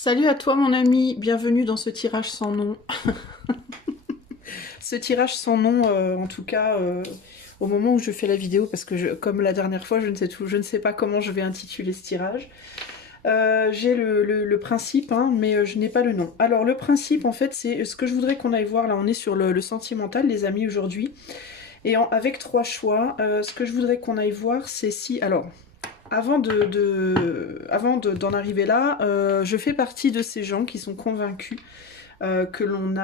Salut à toi mon ami, bienvenue dans ce tirage sans nom. Ce tirage sans nom, en tout cas, au moment où je fais la vidéo, parce que comme la dernière fois, je ne sais pas comment je vais intituler ce tirage. J'ai le principe, hein, mais je n'ai pas le nom. Alors le principe, en fait, c'est ce que je voudrais qu'on aille voir. Là, on est sur le sentimental, les amis, aujourd'hui. Et avec trois choix, ce que je voudrais qu'on aille voir, c'est si... Alors, avant d'en arriver là, je fais partie de ces gens qui sont convaincus que l'on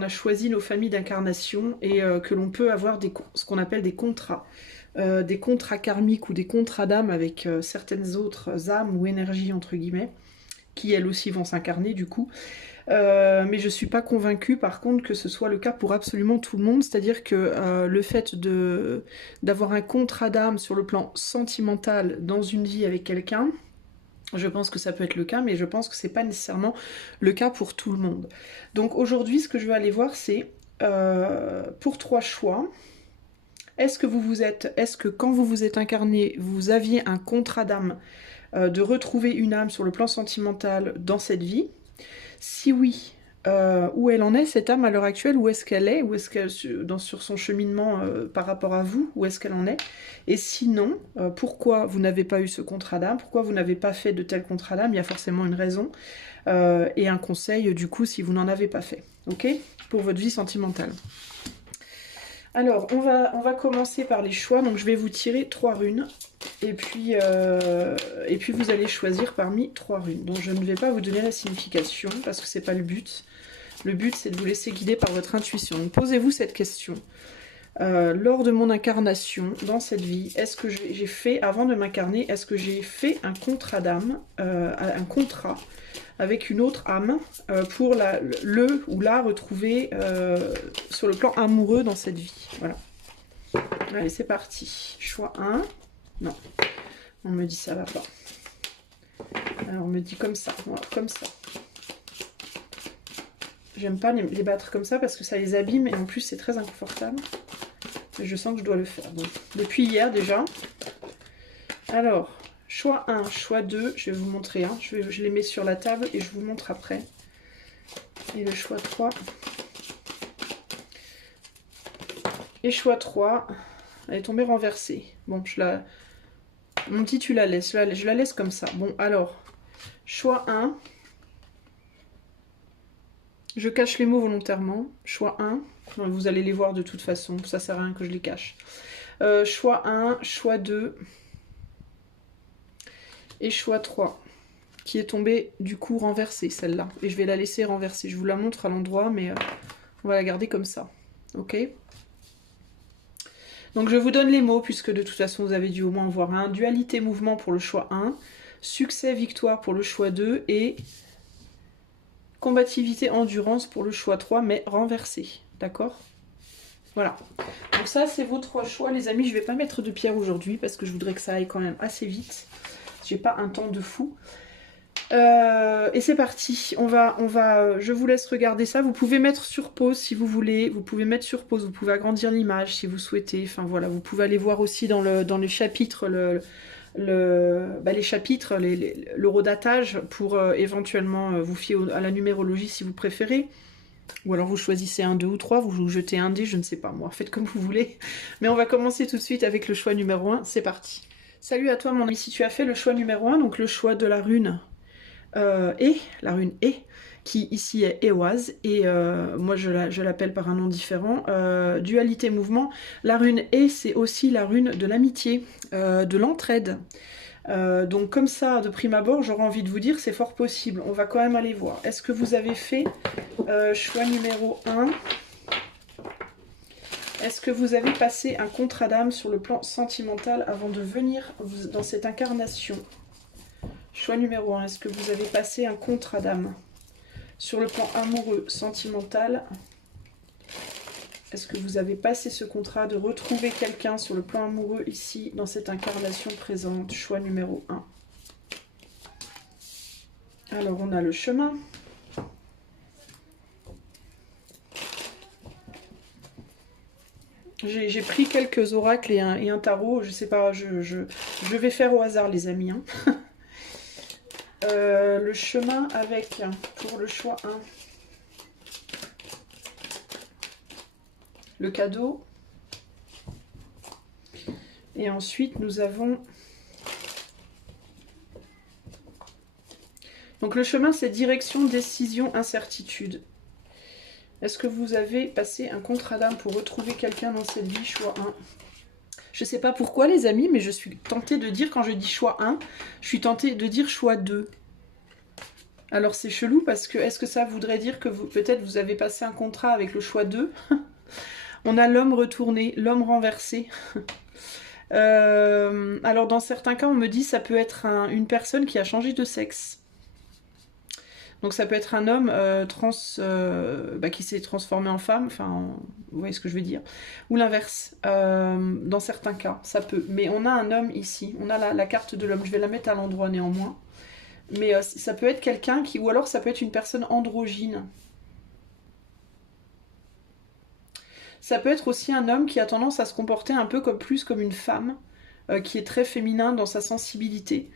a choisi nos familles d'incarnation et que l'on peut avoir ce qu'on appelle des contrats karmiques ou des contrats d'âme avec certaines autres âmes ou énergies entre guillemets, qui elles aussi vont s'incarner du coup. Mais je ne suis pas convaincue par contre que ce soit le cas pour absolument tout le monde, c'est-à-dire que le fait d'avoir un contrat d'âme sur le plan sentimental dans une vie avec quelqu'un, je pense que ça peut être le cas, mais je pense que c'est pas nécessairement le cas pour tout le monde. Donc aujourd'hui, ce que je veux aller voir, c'est pour trois choix. Est-ce que quand vous vous êtes incarné, vous aviez un contrat d'âme de retrouver une âme sur le plan sentimental dans cette vie? Si oui, où elle en est cette âme à l'heure actuelle? Où est-ce qu'elle est? Où est-ce qu'elle sur son cheminement par rapport à vous? Où est-ce qu'elle en est? Et sinon, pourquoi vous n'avez pas eu ce contrat d'âme? Pourquoi vous n'avez pas fait de tel contrat d'âme? Il y a forcément une raison et un conseil du coup si vous n'en avez pas fait. Ok? Pour votre vie sentimentale. Alors, on va commencer par les choix. Donc, je vais vous tirer 3 runes. Et puis vous allez choisir parmi 3 runes. Donc, je ne vais pas vous donner la signification parce que c'est pas le but. Le but, c'est de vous laisser guider par votre intuition. Donc, posez-vous cette question. Lors de mon incarnation, dans cette vie, est-ce que j'ai fait, avant de m'incarner, est-ce que j'ai fait un contrat d'âme, un contrat avec une autre âme pour le ou la retrouver sur le plan amoureux dans cette vie. Voilà. Allez, c'est parti. Choix 1. Non. On me dit ça va pas. Alors, on me dit comme ça. Voilà, comme ça. J'aime pas les battre comme ça parce que ça les abîme et en plus c'est très inconfortable. Mais je sens que je dois le faire. Donc, depuis hier déjà. Alors, choix 1, choix 2, je vais vous montrer. Hein. Je les mets sur la table et je vous montre après. Et le choix 3. Et choix 3, elle est tombée renversée. Bon, on me dit tu la laisses, je la laisse comme ça. Bon, alors, choix 1. Je cache les mots volontairement. Choix 1. Vous allez les voir de toute façon, ça sert à rien que je les cache. Choix 1, choix 2. Et choix 3. Qui est tombée du coup renversée, celle-là. Et je vais la laisser renverser. Je vous la montre à l'endroit, mais on va la garder comme ça. Ok ? Donc je vous donne les mots, puisque de toute façon vous avez dû au moins en voir un. Dualité mouvement pour le choix 1. Succès victoire pour le choix 2. Et combativité endurance pour le choix 3, mais renversé. D'accord ? Voilà. Donc ça c'est vos 3 choix les amis. Je ne vais pas mettre de pierre aujourd'hui, parce que je voudrais que ça aille quand même assez vite. J'ai pas un temps de fou. Et c'est parti, je vous laisse regarder ça. Vous pouvez mettre sur pause si vous voulez, vous pouvez mettre sur pause, vous pouvez agrandir l'image si vous souhaitez. Enfin voilà, vous pouvez aller voir aussi dans les chapitres les chapitres, l'horodatage pour éventuellement vous fier à la numérologie si vous préférez. Ou alors vous choisissez un, 2 ou 3, vous jetez un dé, je ne sais pas moi, faites comme vous voulez. Mais on va commencer tout de suite avec le choix numéro 1, c'est parti. Salut à toi mon ami, si tu as fait le choix numéro 1, donc le choix de la rune la rune E, qui ici est Éoise, et moi je l'appelle par un nom différent, dualité mouvement. La rune E, c'est aussi la rune de l'amitié, de l'entraide. Donc comme ça, de prime abord, j'aurais envie de vous dire, c'est fort possible. On va quand même aller voir. Est-ce que vous avez fait choix numéro 1 ? Est-ce que vous avez passé un contrat d'âme sur le plan sentimental avant de venir dans cette incarnation ? Choix numéro 1, est-ce que vous avez passé un contrat d'âme sur le plan amoureux, sentimental? Est-ce que vous avez passé ce contrat de retrouver quelqu'un sur le plan amoureux ici, dans cette incarnation présente? Choix numéro 1. Alors, on a le chemin. J'ai pris quelques oracles et un tarot. Je sais pas, je vais faire au hasard, les amis. Hein. Le chemin avec, pour le choix 1, le cadeau. Et ensuite, nous avons... Donc le chemin, c'est direction, décision, incertitude. Est-ce que vous avez passé un contrat d'âme pour retrouver quelqu'un dans cette vie? Choix 1. Je ne sais pas pourquoi les amis, mais je suis tentée de dire, quand je dis choix 1, je suis tentée de dire choix 2. Alors c'est chelou parce que, est-ce que ça voudrait dire que vous, peut-être vous avez passé un contrat avec le choix 2? On a l'homme retourné, l'homme renversé. Alors dans certains cas, on me dit ça peut être une personne qui a changé de sexe. Donc ça peut être un homme qui s'est transformé en femme, enfin, vous voyez ce que je veux dire. Ou l'inverse, dans certains cas, ça peut. Mais on a un homme ici, on a la carte de l'homme, je vais la mettre à l'endroit néanmoins. Mais ça peut être quelqu'un qui, ou alors ça peut être une personne androgyne. Ça peut être aussi un homme qui a tendance à se comporter un peu plus comme une femme, qui est très féminin dans sa sensibilité.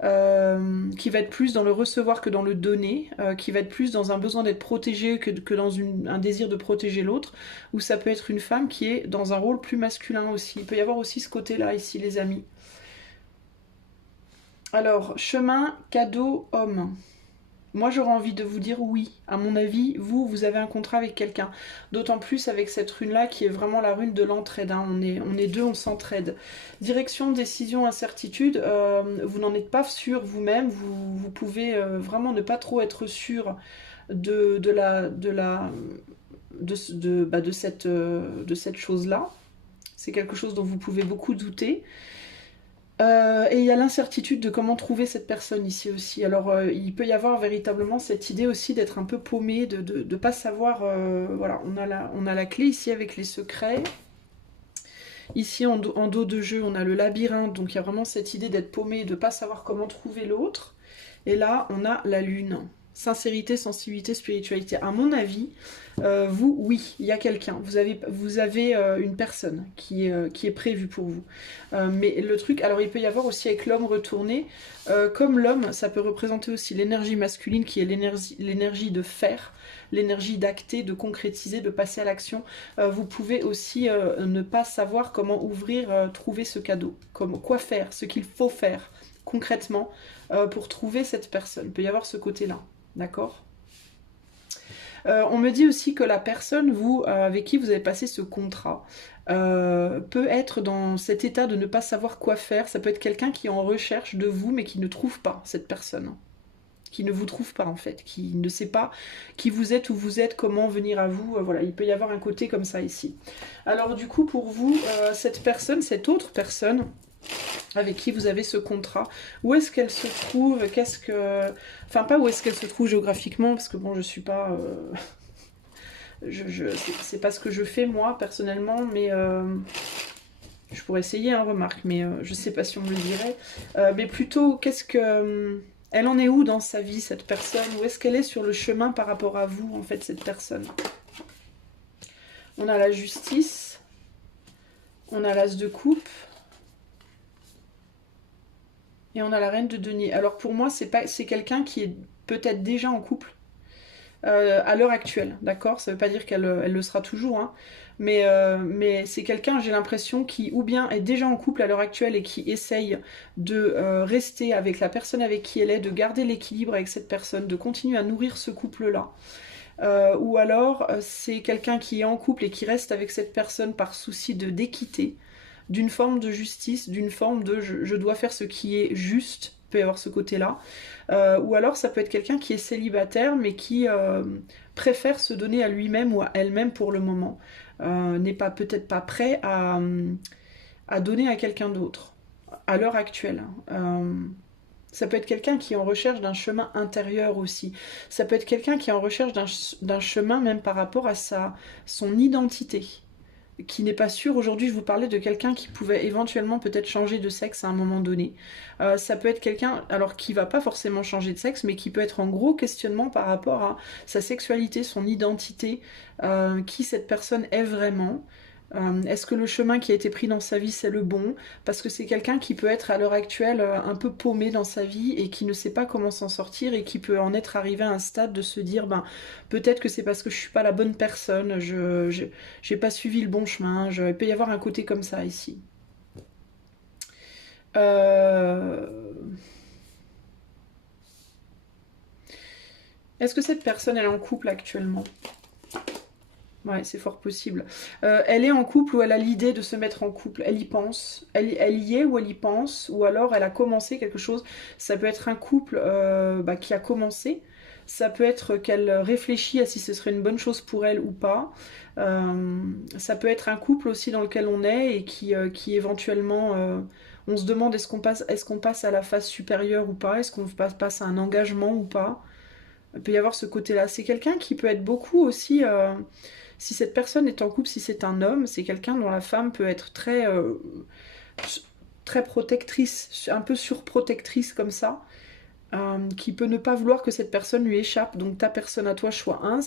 Qui va être plus dans le recevoir que dans le donner, qui va être plus dans un besoin d'être protégé que dans un désir de protéger l'autre, ou ça peut être une femme qui est dans un rôle plus masculin aussi. Il peut y avoir aussi ce côté-là ici, les amis. Alors, chemin, cadeau, homme. Moi, j'aurais envie de vous dire oui. À mon avis, vous avez un contrat avec quelqu'un. D'autant plus avec cette rune-là qui est vraiment la rune de l'entraide. Hein. On est deux, on s'entraide. Direction, décision, incertitude. Vous n'en êtes pas sûr vous-même. Vous pouvez vraiment ne pas trop être sûr de cette chose-là. C'est quelque chose dont vous pouvez beaucoup douter. Et il y a l'incertitude de comment trouver cette personne ici aussi. Alors il peut y avoir véritablement cette idée aussi d'être un peu paumé, de ne pas savoir... voilà, on a la clé ici avec les secrets. Ici en dos de jeu, on a le labyrinthe, donc il y a vraiment cette idée d'être paumé, de ne pas savoir comment trouver l'autre. Et là, on a la lune. Sincérité, sensibilité, spiritualité. À mon avis, oui, il y a quelqu'un. Vous avez une personne qui est prévue pour vous. Mais le truc, alors il peut y avoir aussi avec l'homme retourné, comme l'homme, ça peut représenter aussi l'énergie masculine qui est l'énergie de faire, l'énergie d'acter, de concrétiser, de passer à l'action. Vous pouvez aussi ne pas savoir comment ouvrir, trouver ce cadeau, quoi faire, ce qu'il faut faire concrètement pour trouver cette personne. Il peut y avoir ce côté-là. D'accord. On me dit aussi que la personne, avec qui vous avez passé ce contrat, peut être dans cet état de ne pas savoir quoi faire. Ça peut être quelqu'un qui est en recherche de vous, mais qui ne trouve pas cette personne. Qui ne vous trouve pas en fait, qui ne sait pas qui vous êtes, où vous êtes, comment venir à vous. Voilà, il peut y avoir un côté comme ça ici. Alors du coup, pour vous, cette personne, cette autre personne... avec qui vous avez ce contrat, où est-ce qu'elle se trouve, enfin pas où est-ce qu'elle se trouve géographiquement, parce que bon je suis pas, c'est pas ce que je fais moi personnellement, mais je pourrais essayer, hein, remarque, mais je sais pas si on me le dirait, mais plutôt elle en est où dans sa vie cette personne, où est-ce qu'elle est sur le chemin par rapport à vous en fait cette personne. On a la justice, on a l'as de coupe. Et on a la reine de denier. Alors pour moi, c'est quelqu'un qui est peut-être déjà en couple à l'heure actuelle, d'accord? Ça ne veut pas dire qu'elle le sera toujours, hein. Mais c'est quelqu'un, j'ai l'impression, qui ou bien est déjà en couple à l'heure actuelle et qui essaye de rester avec la personne avec qui elle est, de garder l'équilibre avec cette personne, de continuer à nourrir ce couple-là. Ou alors c'est quelqu'un qui est en couple et qui reste avec cette personne par souci d'équité, d'une forme de justice, d'une forme de je dois faire ce qui est juste, il peut y avoir ce côté-là. Ou alors ça peut être quelqu'un qui est célibataire mais qui préfère se donner à lui-même ou à elle-même pour le moment. N'est peut-être pas prêt à donner à quelqu'un d'autre, à l'heure actuelle. Ça peut être quelqu'un qui est en recherche d'un chemin intérieur aussi. Ça peut être quelqu'un qui est en recherche d'un chemin même par rapport à son identité, qui n'est pas sûr. Aujourd'hui, je vous parlais de quelqu'un qui pouvait éventuellement peut-être changer de sexe à un moment donné. Ça peut être quelqu'un, alors qui va pas forcément changer de sexe, mais qui peut être en gros questionnement par rapport à sa sexualité, son identité, qui cette personne est vraiment. Est-ce que le chemin qui a été pris dans sa vie, c'est le bon? Parce que c'est quelqu'un qui peut être à l'heure actuelle un peu paumé dans sa vie et qui ne sait pas comment s'en sortir et qui peut en être arrivé à un stade de se dire, ben, peut-être que c'est parce que je suis pas la bonne personne, j'ai pas suivi le bon chemin, il peut y avoir un côté comme ça ici. Euh, Est-ce que cette personne, elle est en couple actuellement? Ouais, c'est fort possible. Elle est en couple ou elle a l'idée de se mettre en couple. Elle y pense. Elle y est ou elle y pense. Ou alors elle a commencé quelque chose. Ça peut être un couple qui a commencé. Ça peut être qu'elle réfléchit à si ce serait une bonne chose pour elle ou pas. Ça peut être un couple aussi dans lequel on est et qui éventuellement... on se demande est-ce qu'on passe à la phase supérieure ou pas? Est-ce qu'on passe à un engagement ou pas? Il peut y avoir ce côté-là. C'est quelqu'un qui peut être beaucoup aussi... si cette personne est en couple, si c'est un homme, c'est quelqu'un dont la femme peut être très protectrice, un peu surprotectrice comme ça, qui peut ne pas vouloir que cette personne lui échappe. Donc ta personne à toi, choix 1,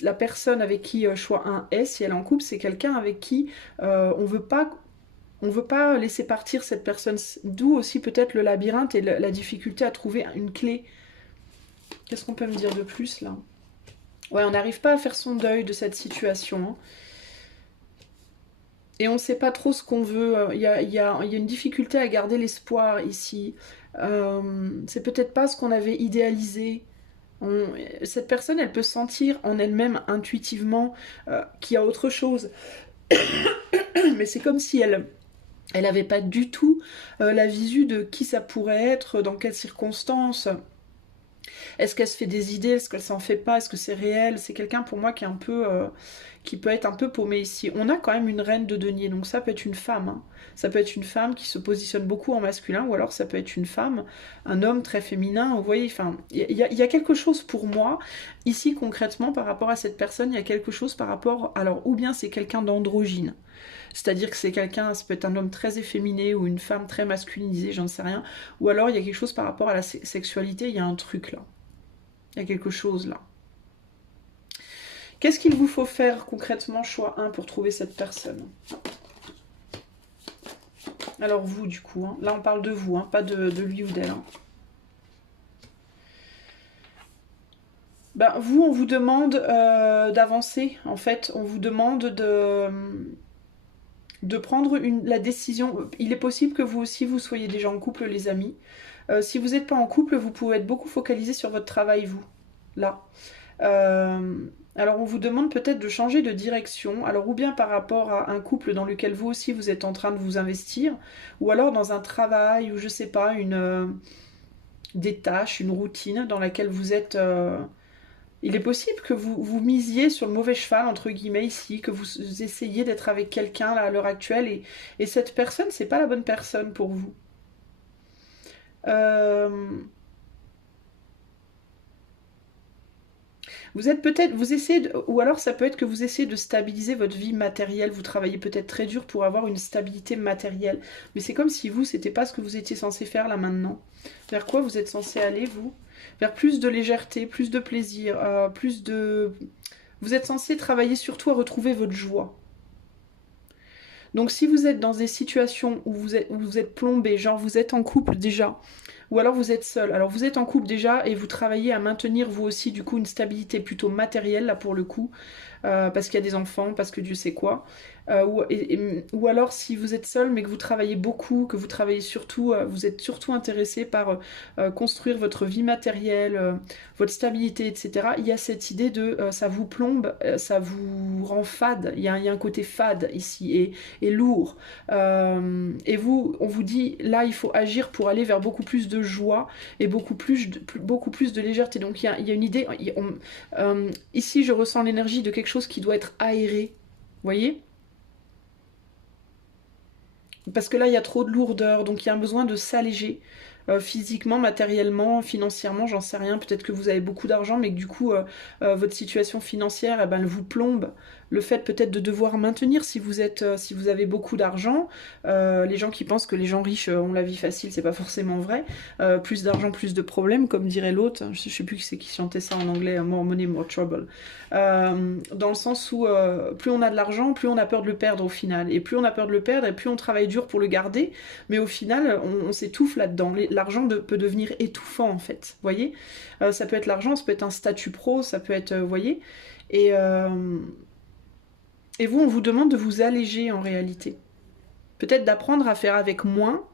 la personne avec qui choix 1 est, si elle est en couple, c'est quelqu'un avec qui on veut pas laisser partir cette personne, d'où aussi peut-être le labyrinthe et la difficulté à trouver une clé. Qu'est-ce qu'on peut me dire de plus là? Ouais, on n'arrive pas à faire son deuil de cette situation. Hein. Et on ne sait pas trop ce qu'on veut. Il y a une difficulté à garder l'espoir ici. C'est peut-être pas ce qu'on avait idéalisé. Cette personne, elle peut sentir en elle-même intuitivement qu'il y a autre chose. Mais c'est comme si elle n'avait pas du tout la visu de qui ça pourrait être, dans quelles circonstances. Est-ce qu'elle se fait des idées? Est-ce qu'elle s'en fait pas? Est-ce que c'est réel? C'est quelqu'un pour moi qui est un peu, qui peut être un peu paumé ici. On a quand même une reine de denier, donc ça peut être une femme. Hein. Ça peut être une femme qui se positionne beaucoup en masculin, ou alors ça peut être une femme, un homme très féminin. Vous voyez, enfin, il y a quelque chose pour moi ici concrètement par rapport à cette personne. Il y a quelque chose par rapport, alors ou bien c'est quelqu'un d'androgyne. C'est-à-dire que c'est quelqu'un, ça peut être un homme très efféminé ou une femme très masculinisée, j'en sais rien. Ou alors il y a quelque chose par rapport à la sexualité, il y a un truc là. Il y a quelque chose là. Qu'est-ce qu'il vous faut faire concrètement, choix 1, pour trouver cette personne? Alors vous, du coup, hein. Là on parle de vous, hein, pas de lui ou d'elle. Hein. Ben, vous, on vous demande d'avancer. En fait, on vous demande de prendre la décision. Il est possible que vous aussi, vous soyez déjà en couple, les amis. Si vous n'êtes pas en couple, vous pouvez être beaucoup focalisé sur votre travail, vous. Là. Alors on vous demande peut-être de changer de direction, alors ou bien par rapport à un couple dans lequel vous aussi vous êtes en train de vous investir, ou alors dans un travail ou je sais pas, des tâches, une routine dans laquelle vous êtes... Il est possible que vous misiez sur le mauvais cheval, entre guillemets, ici, que vous essayiez d'être avec quelqu'un là, à l'heure actuelle, et cette personne, c'est pas la bonne personne pour vous. Vous êtes peut-être, vous essayez, ou alors ça peut être que vous essayez de stabiliser votre vie matérielle. Vous travaillez peut-être très dur pour avoir une stabilité matérielle. Mais c'est comme si vous, c'était pas ce que vous étiez censé faire là maintenant. Vers quoi vous êtes censé aller, vous? Vers plus de légèreté, plus de plaisir, plus de... Vous êtes censé travailler surtout à retrouver votre joie. Donc si vous êtes dans des situations où vous êtes plombé, genre vous êtes en couple déjà, ou alors vous êtes seul. Alors vous êtes en couple déjà et vous travaillez à maintenir vous aussi du coup une stabilité plutôt matérielle là pour le coup, parce qu'il y a des enfants, parce que Dieu sait quoi. Ou alors si vous êtes seul mais que vous travaillez beaucoup, que vous travaillez surtout, vous êtes surtout intéressé par construire votre vie matérielle, votre stabilité, etc. Il y a cette idée de ça vous plombe, ça vous rend fade. Il y a un côté fade ici et lourd. Et vous, on vous dit là il faut agir pour aller vers beaucoup plus de joie et beaucoup plus de légèreté. Donc il y a une idée. Ici je ressens l'énergie de quelque chose qui doit être aéré. Vous voyez? Parce que là, il y a trop de lourdeur, donc il y a un besoin de s'alléger. Physiquement, matériellement, financièrement, j'en sais rien. Peut-être que vous avez beaucoup d'argent, mais que du coup, votre situation financière, eh ben, elle vous plombe. le fait peut-être de devoir maintenir si vous avez beaucoup d'argent. Les gens qui pensent que les gens riches ont la vie facile, c'est pas forcément vrai. Plus d'argent, plus de problèmes, comme dirait l'autre. Je sais plus qui c'est qui chantait ça en anglais, more money, more trouble. Dans le sens où plus on a de l'argent, plus on a peur de le perdre au final. Et plus on a peur de le perdre, et plus on travaille dur pour le garder. Mais au final, on s'étouffe là-dedans. L'argent peut devenir étouffant en fait. Vous voyez, ça peut être l'argent, ça peut être un statut pro, ça peut être, vous voyez. Et vous, on vous demande de vous alléger en réalité. Peut-être d'apprendre à faire avec moins,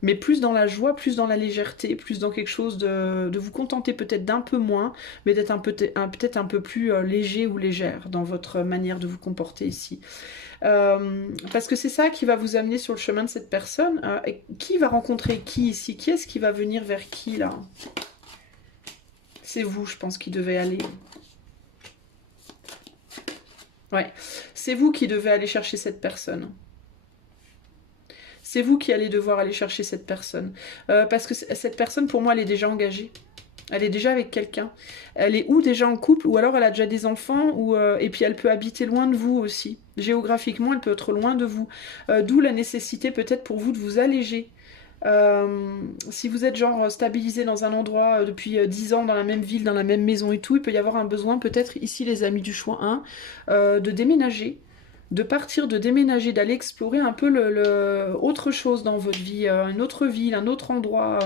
mais plus dans la joie, plus dans la légèreté, plus dans quelque chose de vous contenter peut-être d'un peu moins, mais d'être peut-être un peu plus léger ou légère dans votre manière de vous comporter ici. Parce que c'est ça qui va vous amener sur le chemin de cette personne. Qui va rencontrer qui ici? Qui est-ce qui va venir vers qui là? C'est vous, je pense, qui devez aller. Ouais, c'est vous qui devez aller chercher cette personne. C'est vous qui allez devoir aller chercher cette personne. Parce que cette personne, pour moi, elle est déjà engagée. Elle est déjà avec quelqu'un. Elle est ou déjà en couple, ou alors elle a déjà des enfants, et puis elle peut habiter loin de vous aussi. Géographiquement, elle peut être loin de vous. D'où la nécessité peut-être pour vous de vous alléger. Si vous êtes genre stabilisé dans un endroit depuis 10 ans, dans la même ville, dans la même maison et tout, il peut y avoir un besoin peut-être ici, les amis du choix 1, de déménager. De partir, de déménager, d'aller explorer un peu autre chose dans votre vie, une autre ville, un autre endroit.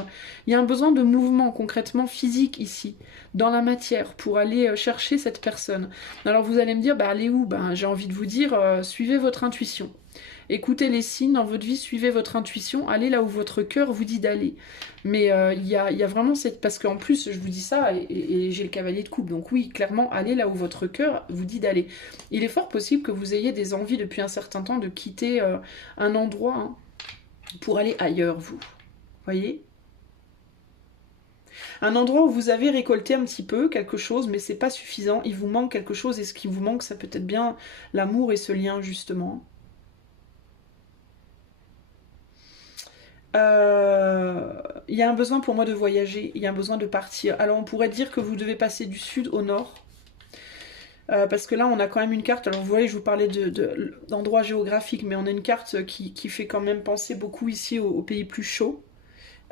Il y a un besoin de mouvement concrètement physique ici, dans la matière, pour aller chercher cette personne. Alors vous allez me dire, bah allez où? Ben, j'ai envie de vous dire, suivez votre intuition. Écoutez les signes dans votre vie, suivez votre intuition, allez là où votre cœur vous dit d'aller. Mais il y a vraiment cette... Parce qu'en plus, je vous dis ça, et j'ai le cavalier de coupe, donc oui, clairement, allez là où votre cœur vous dit d'aller. Il est fort possible que vous ayez des envies depuis un certain temps de quitter un endroit pour aller ailleurs, vous. Voyez ? Un endroit où vous avez récolté un petit peu quelque chose, mais c'est pas suffisant, il vous manque quelque chose, et ce qui vous manque, ça peut être bien l'amour et ce lien, justement. Il y a un besoin pour moi de voyager, il y a un besoin de partir. Alors on pourrait dire que vous devez passer du sud au nord, parce que là on a quand même une carte, alors vous voyez je vous parlais d'endroits géographiques, mais on a une carte qui fait quand même penser beaucoup ici aux pays plus chauds,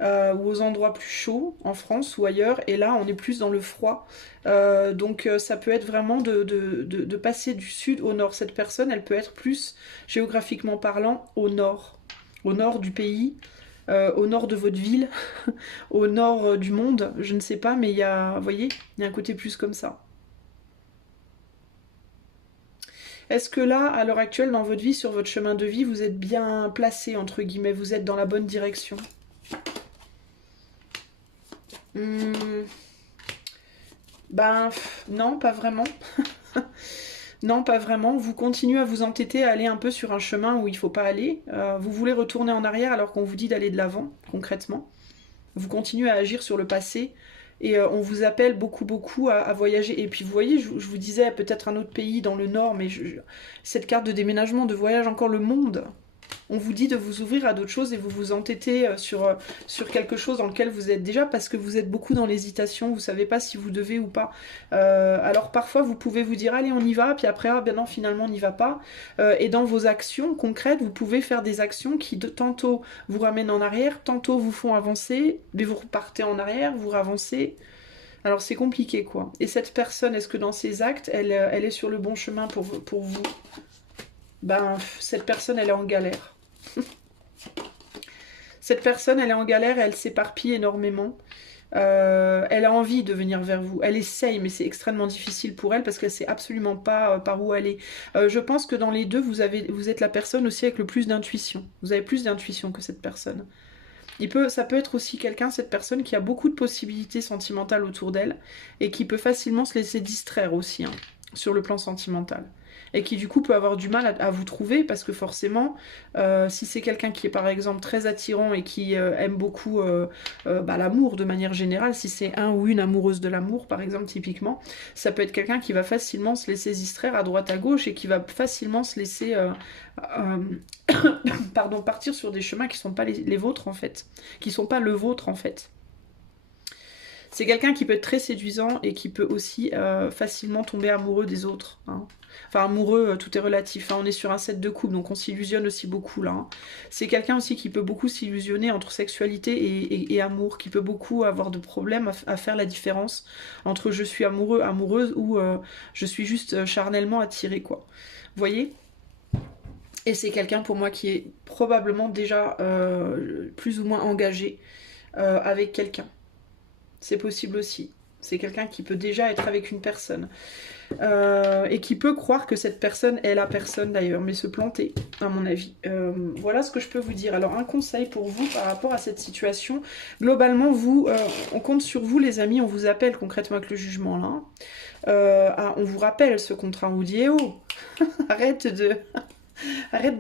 ou aux endroits plus chauds en France ou ailleurs, et là on est plus dans le froid, donc ça peut être vraiment de passer du sud au nord. Cette personne elle peut être plus géographiquement parlant au nord du pays. Au nord de votre ville, au nord du monde, je ne sais pas, mais il y a, vous voyez, il y a un côté plus comme ça. Est-ce que là, à l'heure actuelle, dans votre vie, sur votre chemin de vie, vous êtes bien placé, entre guillemets, vous êtes dans la bonne direction? Ben, non, pas vraiment. Non, pas vraiment. Vous continuez à vous entêter à aller un peu sur un chemin où il ne faut pas aller. Vous voulez retourner en arrière alors qu'on vous dit d'aller de l'avant, concrètement. Vous continuez à agir sur le passé et on vous appelle beaucoup à voyager. Et puis vous voyez, je vous disais peut-être un autre pays dans le nord, mais cette carte de déménagement, de voyage, encore le monde. On vous dit de vous ouvrir à d'autres choses et vous vous entêtez sur quelque chose dans lequel vous êtes déjà, parce que vous êtes beaucoup dans l'hésitation, vous ne savez pas si vous devez ou pas. Alors parfois vous pouvez vous dire allez on y va, puis après ah ben non finalement on n'y va pas. Et dans vos actions concrètes, vous pouvez faire des actions qui tantôt vous ramènent en arrière, tantôt vous font avancer, mais vous repartez en arrière, vous ravancez. Alors c'est compliqué quoi. Et cette personne, est-ce que dans ses actes, elle est sur le bon chemin pour vous? Ben cette personne elle est en galère. Cette personne, elle est en galère, elle s'éparpille énormément. Elle a envie de venir vers vous. Elle essaye, mais c'est extrêmement difficile pour elle parce qu'elle ne sait absolument pas par où aller. Je pense que dans les deux, vous êtes la personne aussi avec le plus d'intuition. Vous avez plus d'intuition que cette personne. Ça peut être aussi quelqu'un, cette personne, qui a beaucoup de possibilités sentimentales autour d'elle et qui peut facilement se laisser distraire aussi, sur le plan sentimental. Et qui du coup peut avoir du mal à vous trouver parce que forcément, si c'est quelqu'un qui est par exemple très attirant et qui aime beaucoup l'amour de manière générale, si c'est un ou une amoureuse de l'amour par exemple typiquement, ça peut être quelqu'un qui va facilement se laisser distraire à droite à gauche et qui va facilement se laisser partir sur des chemins qui ne sont pas les vôtres en fait, qui ne sont pas le vôtre en fait. C'est quelqu'un qui peut être très séduisant et qui peut aussi facilement tomber amoureux des autres. Hein. Enfin, amoureux, tout est relatif. Hein. On est sur un set de couple, donc on s'illusionne aussi beaucoup là. Hein. C'est quelqu'un aussi qui peut beaucoup s'illusionner entre sexualité et amour, qui peut beaucoup avoir de problèmes à faire la différence entre je suis amoureux, amoureuse ou je suis juste charnellement attirée, quoi. Vous voyez ? Et c'est quelqu'un pour moi qui est probablement déjà plus ou moins engagé avec quelqu'un. C'est possible aussi. C'est quelqu'un qui peut déjà être avec une personne. Et qui peut croire que cette personne est la personne d'ailleurs, mais se planter, à mon avis. Voilà ce que je peux vous dire. Alors, un conseil pour vous par rapport à cette situation. Globalement, vous, on compte sur vous, les amis. On vous appelle concrètement avec le jugement, là. On vous rappelle ce contrat. On vous dit, eh oh, arrête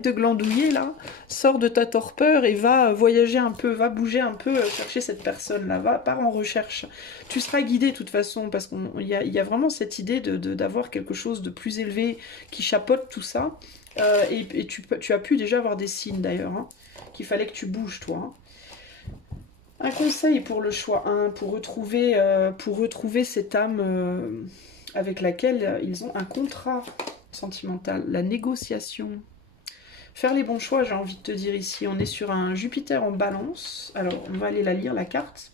de glandouiller là, sors de ta torpeur et va voyager un peu, va bouger un peu, chercher cette personne-là, pars en recherche. Tu seras guidé de toute façon, parce qu'il y a vraiment cette idée d'avoir quelque chose de plus élevé qui chapeaute tout ça. Et tu as pu déjà avoir des signes d'ailleurs, hein, qu'il fallait que tu bouges toi. Hein. Un conseil pour le choix 1, pour retrouver cette âme avec laquelle ils ont un contrat sentimental, la négociation. Faire les bons choix, j'ai envie de te dire ici. On est sur un Jupiter en balance. Alors, on va aller la lire, la carte.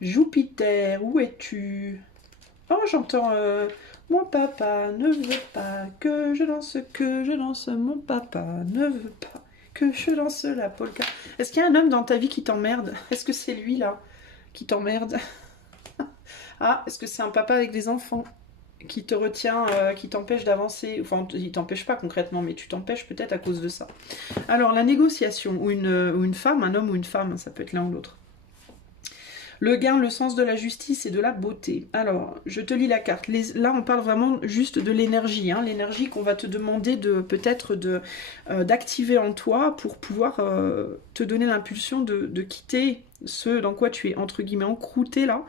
Jupiter, où es-tu? Oh, j'entends... mon papa ne veut pas que je danse. Mon papa ne veut pas que je danse la polka. Est-ce qu'il y a un homme dans ta vie qui t'emmerde? Est-ce que c'est lui, là, qui t'emmerde? Ah, est-ce que c'est un papa avec des enfants qui te retient, qui t'empêche d'avancer? Enfin, il t'empêche pas concrètement, mais tu t'empêches peut-être à cause de ça. Alors, la négociation, ou une femme, un homme ou une femme, ça peut être l'un ou l'autre. Le gain, le sens de la justice et de la beauté. Alors, je te lis la carte. Là, on parle vraiment juste de l'énergie. Hein, l'énergie qu'on va te demander peut-être d'activer en toi pour pouvoir te donner l'impulsion de quitter ce dans quoi tu es, entre guillemets, encrouté là,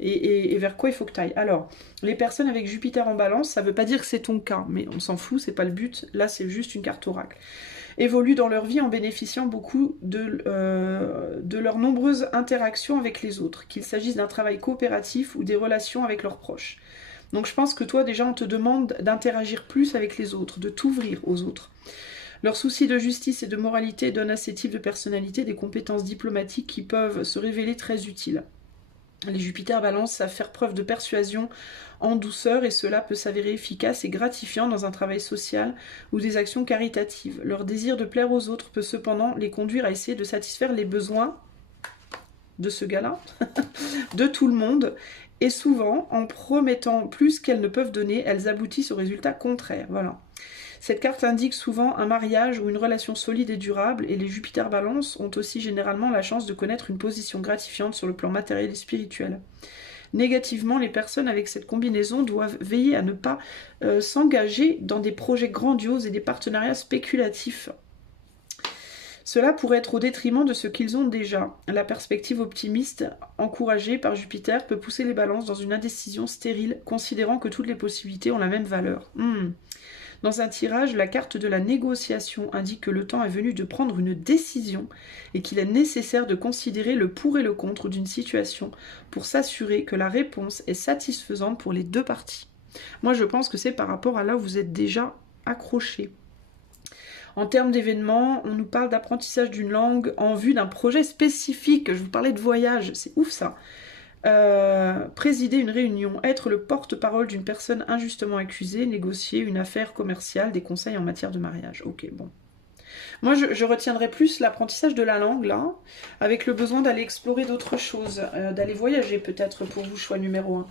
et vers quoi il faut que tu ailles. Alors, les personnes avec Jupiter en balance, ça ne veut pas dire que c'est ton cas, mais on s'en fout, c'est pas le but. Là, c'est juste une carte oracle. Évoluent dans leur vie en bénéficiant beaucoup de leurs nombreuses interactions avec les autres, qu'il s'agisse d'un travail coopératif ou des relations avec leurs proches. Donc je pense que toi déjà on te demande d'interagir plus avec les autres, de t'ouvrir aux autres. Leur souci de justice et de moralité donne à ces types de personnalités des compétences diplomatiques qui peuvent se révéler très utiles. Les Jupiter Balance savent faire preuve de persuasion en douceur et cela peut s'avérer efficace et gratifiant dans un travail social ou des actions caritatives. Leur désir de plaire aux autres peut cependant les conduire à essayer de satisfaire les besoins de ce gars-là, de tout le monde, et souvent, en promettant plus qu'elles ne peuvent donner, elles aboutissent au résultat contraire. Voilà. Cette carte indique souvent un mariage ou une relation solide et durable, et les Jupiter Balance ont aussi généralement la chance de connaître une position gratifiante sur le plan matériel et spirituel. Négativement, les personnes avec cette combinaison doivent veiller à ne pas s'engager dans des projets grandioses et des partenariats spéculatifs. Cela pourrait être au détriment de ce qu'ils ont déjà. La perspective optimiste, encouragée par Jupiter, peut pousser les balances dans une indécision stérile, considérant que toutes les possibilités ont la même valeur. Dans un tirage, la carte de la négociation indique que le temps est venu de prendre une décision et qu'il est nécessaire de considérer le pour et le contre d'une situation pour s'assurer que la réponse est satisfaisante pour les deux parties. Moi, je pense que c'est par rapport à là où vous êtes déjà accroché. En termes d'événements, on nous parle d'apprentissage d'une langue en vue d'un projet spécifique. Je vous parlais de voyage, c'est ouf ça. Présider une réunion, être le porte-parole d'une personne injustement accusée, négocier une affaire commerciale, des conseils en matière de mariage. Ok, bon. Moi, je retiendrai plus l'apprentissage de la langue, là, avec le besoin d'aller explorer d'autres choses, d'aller voyager peut-être pour vous, choix numéro 1.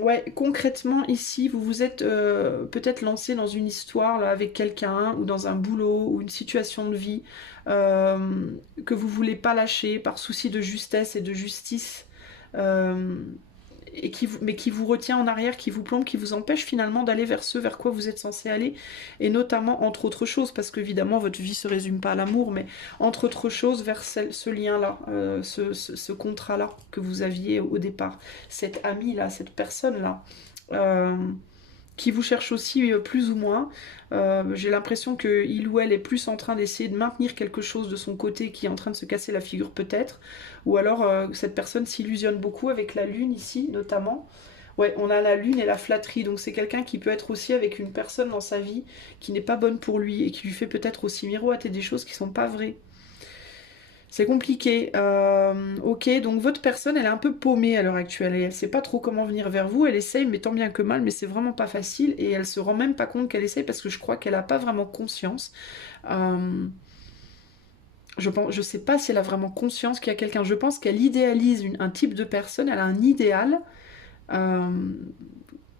Ouais, concrètement ici vous vous êtes peut-être lancé dans une histoire là, avec quelqu'un ou dans un boulot ou une situation de vie que vous voulez pas lâcher par souci de justesse et de justice et mais qui vous retient en arrière, qui vous plombe, qui vous empêche finalement d'aller vers ce vers quoi vous êtes censé aller, et notamment entre autres choses, parce qu'évidemment votre vie se résume pas à l'amour, mais entre autres choses vers ce lien-là, ce contrat-là que vous aviez au départ, cette amie-là, cette personne-là, qui vous cherche aussi plus ou moins. J'ai l'impression qu'il ou elle est plus en train d'essayer de maintenir quelque chose de son côté qui est en train de se casser la figure peut-être. Ou alors cette personne s'illusionne beaucoup avec la lune ici notamment. Ouais, on a la lune et la flatterie, donc c'est quelqu'un qui peut être aussi avec une personne dans sa vie qui n'est pas bonne pour lui et qui lui fait peut-être aussi miroiter des choses qui sont pas vraies. C'est compliqué. Ok, donc votre personne, elle est un peu paumée à l'heure actuelle. Et elle sait pas trop comment venir vers vous. Elle essaye, mais tant bien que mal, mais c'est vraiment pas facile. Et elle se rend même pas compte qu'elle essaye parce que je crois qu'elle a pas vraiment conscience. Je sais pas si elle a vraiment conscience qu'il y a quelqu'un. Je pense qu'elle idéalise un type de personne. Elle a un idéal. Euh,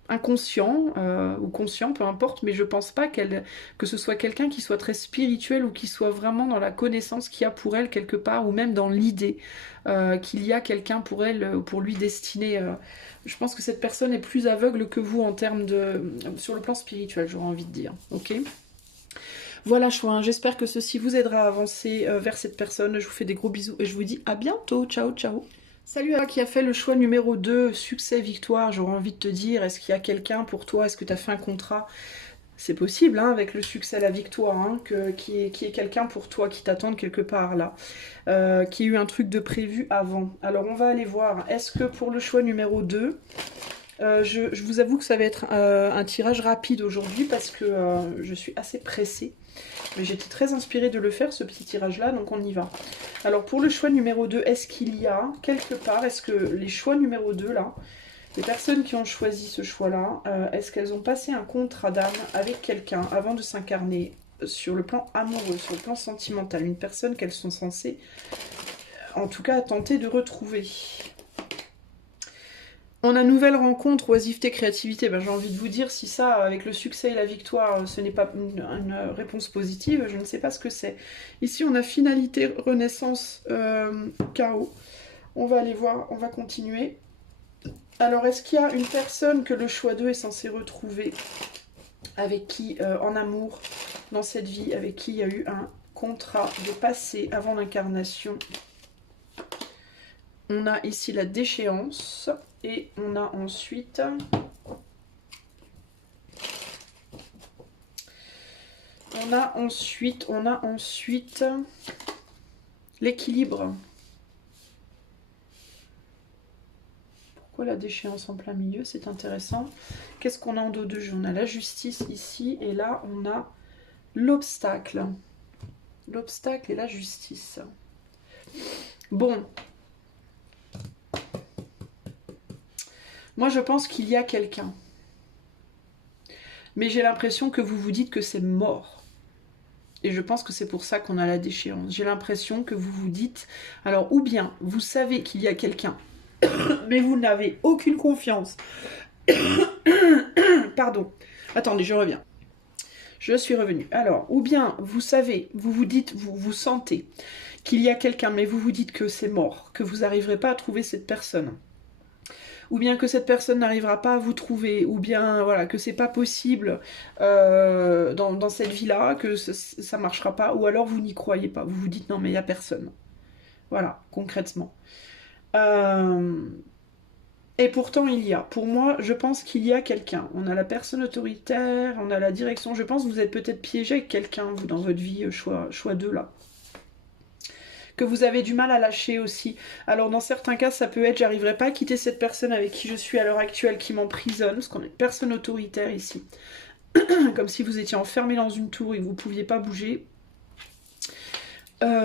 inconscient ou conscient, peu importe, mais je pense pas que ce soit quelqu'un qui soit très spirituel ou qui soit vraiment dans la connaissance qu'il y a pour elle quelque part, ou même dans l'idée qu'il y a quelqu'un pour elle, pour lui destiné. Je pense que cette personne est plus aveugle que vous en termes sur le plan spirituel, j'aurais envie de dire. Ok ? Voilà, choix, j'espère que ceci vous aidera à avancer vers cette personne. Je vous fais des gros bisous et je vous dis à bientôt. Ciao, ciao. Salut à toi qui a fait le choix numéro 2, succès, victoire, j'aurais envie de te dire, est-ce qu'il y a quelqu'un pour toi, est-ce que tu as fait un contrat? C'est possible, hein, avec le succès, la victoire, hein, qu'il y ait quelqu'un pour toi qui t'attende quelque part là, qui ait eu un truc de prévu avant. Alors on va aller voir, est-ce que pour le choix numéro 2, je vous avoue que ça va être un tirage rapide aujourd'hui parce que je suis assez pressée. Mais j'étais très inspirée de le faire, ce petit tirage-là, donc on y va. Alors pour le choix numéro 2, est-ce qu'il y a quelque part, est-ce que les choix numéro 2 là, les personnes qui ont choisi ce choix-là, est-ce qu'elles ont passé un contrat d'âme avec quelqu'un avant de s'incarner sur le plan amoureux, sur le plan sentimental, une personne qu'elles sont censées, en tout cas, tenter de retrouver? On a nouvelle rencontre, oisiveté, créativité. Ben, j'ai envie de vous dire, si ça, avec le succès et la victoire, ce n'est pas une réponse positive, je ne sais pas ce que c'est. Ici, on a finalité, renaissance, chaos. On va aller voir, on va continuer. Alors, est-ce qu'il y a une personne que le choix 2 est censé retrouver, avec qui, en amour, dans cette vie, avec qui il y a eu un contrat de passé avant l'incarnation? On a ici la déchéance. Et on a ensuite l'équilibre. Pourquoi la déchéance en plein milieu? C'est intéressant. Qu'est-ce qu'on a en dos de jeu? On a la justice ici et là on a l'obstacle. L'obstacle et la justice. Bon. Moi, je pense qu'il y a quelqu'un. Mais j'ai l'impression que vous vous dites que c'est mort. Et je pense que c'est pour ça qu'on a la déchéance. J'ai l'impression que vous vous dites... Alors, ou bien, vous savez qu'il y a quelqu'un, mais vous n'avez aucune confiance. Pardon. Attendez, je reviens. Je suis revenue. Alors, ou bien, vous savez, vous vous dites, vous sentez qu'il y a quelqu'un, mais vous vous dites que c'est mort, que vous n'arriverez pas à trouver cette personne. Ou bien que cette personne n'arrivera pas à vous trouver, ou bien voilà, que c'est pas possible dans cette vie-là, que ça marchera pas, ou alors vous n'y croyez pas, vous vous dites non mais il n'y a personne. Voilà, concrètement. Et pourtant il y a. Pour moi, je pense qu'il y a quelqu'un. On a la personne autoritaire, on a la direction. Je pense que vous êtes peut-être piégé avec quelqu'un, vous, dans votre vie, choix 2 là. Que vous avez du mal à lâcher aussi. Alors dans certains cas, ça peut être, j'arriverai pas à quitter cette personne avec qui je suis à l'heure actuelle, qui m'emprisonne, parce qu'on est une personne autoritaire ici. Comme si vous étiez enfermé dans une tour et que vous ne pouviez pas bouger.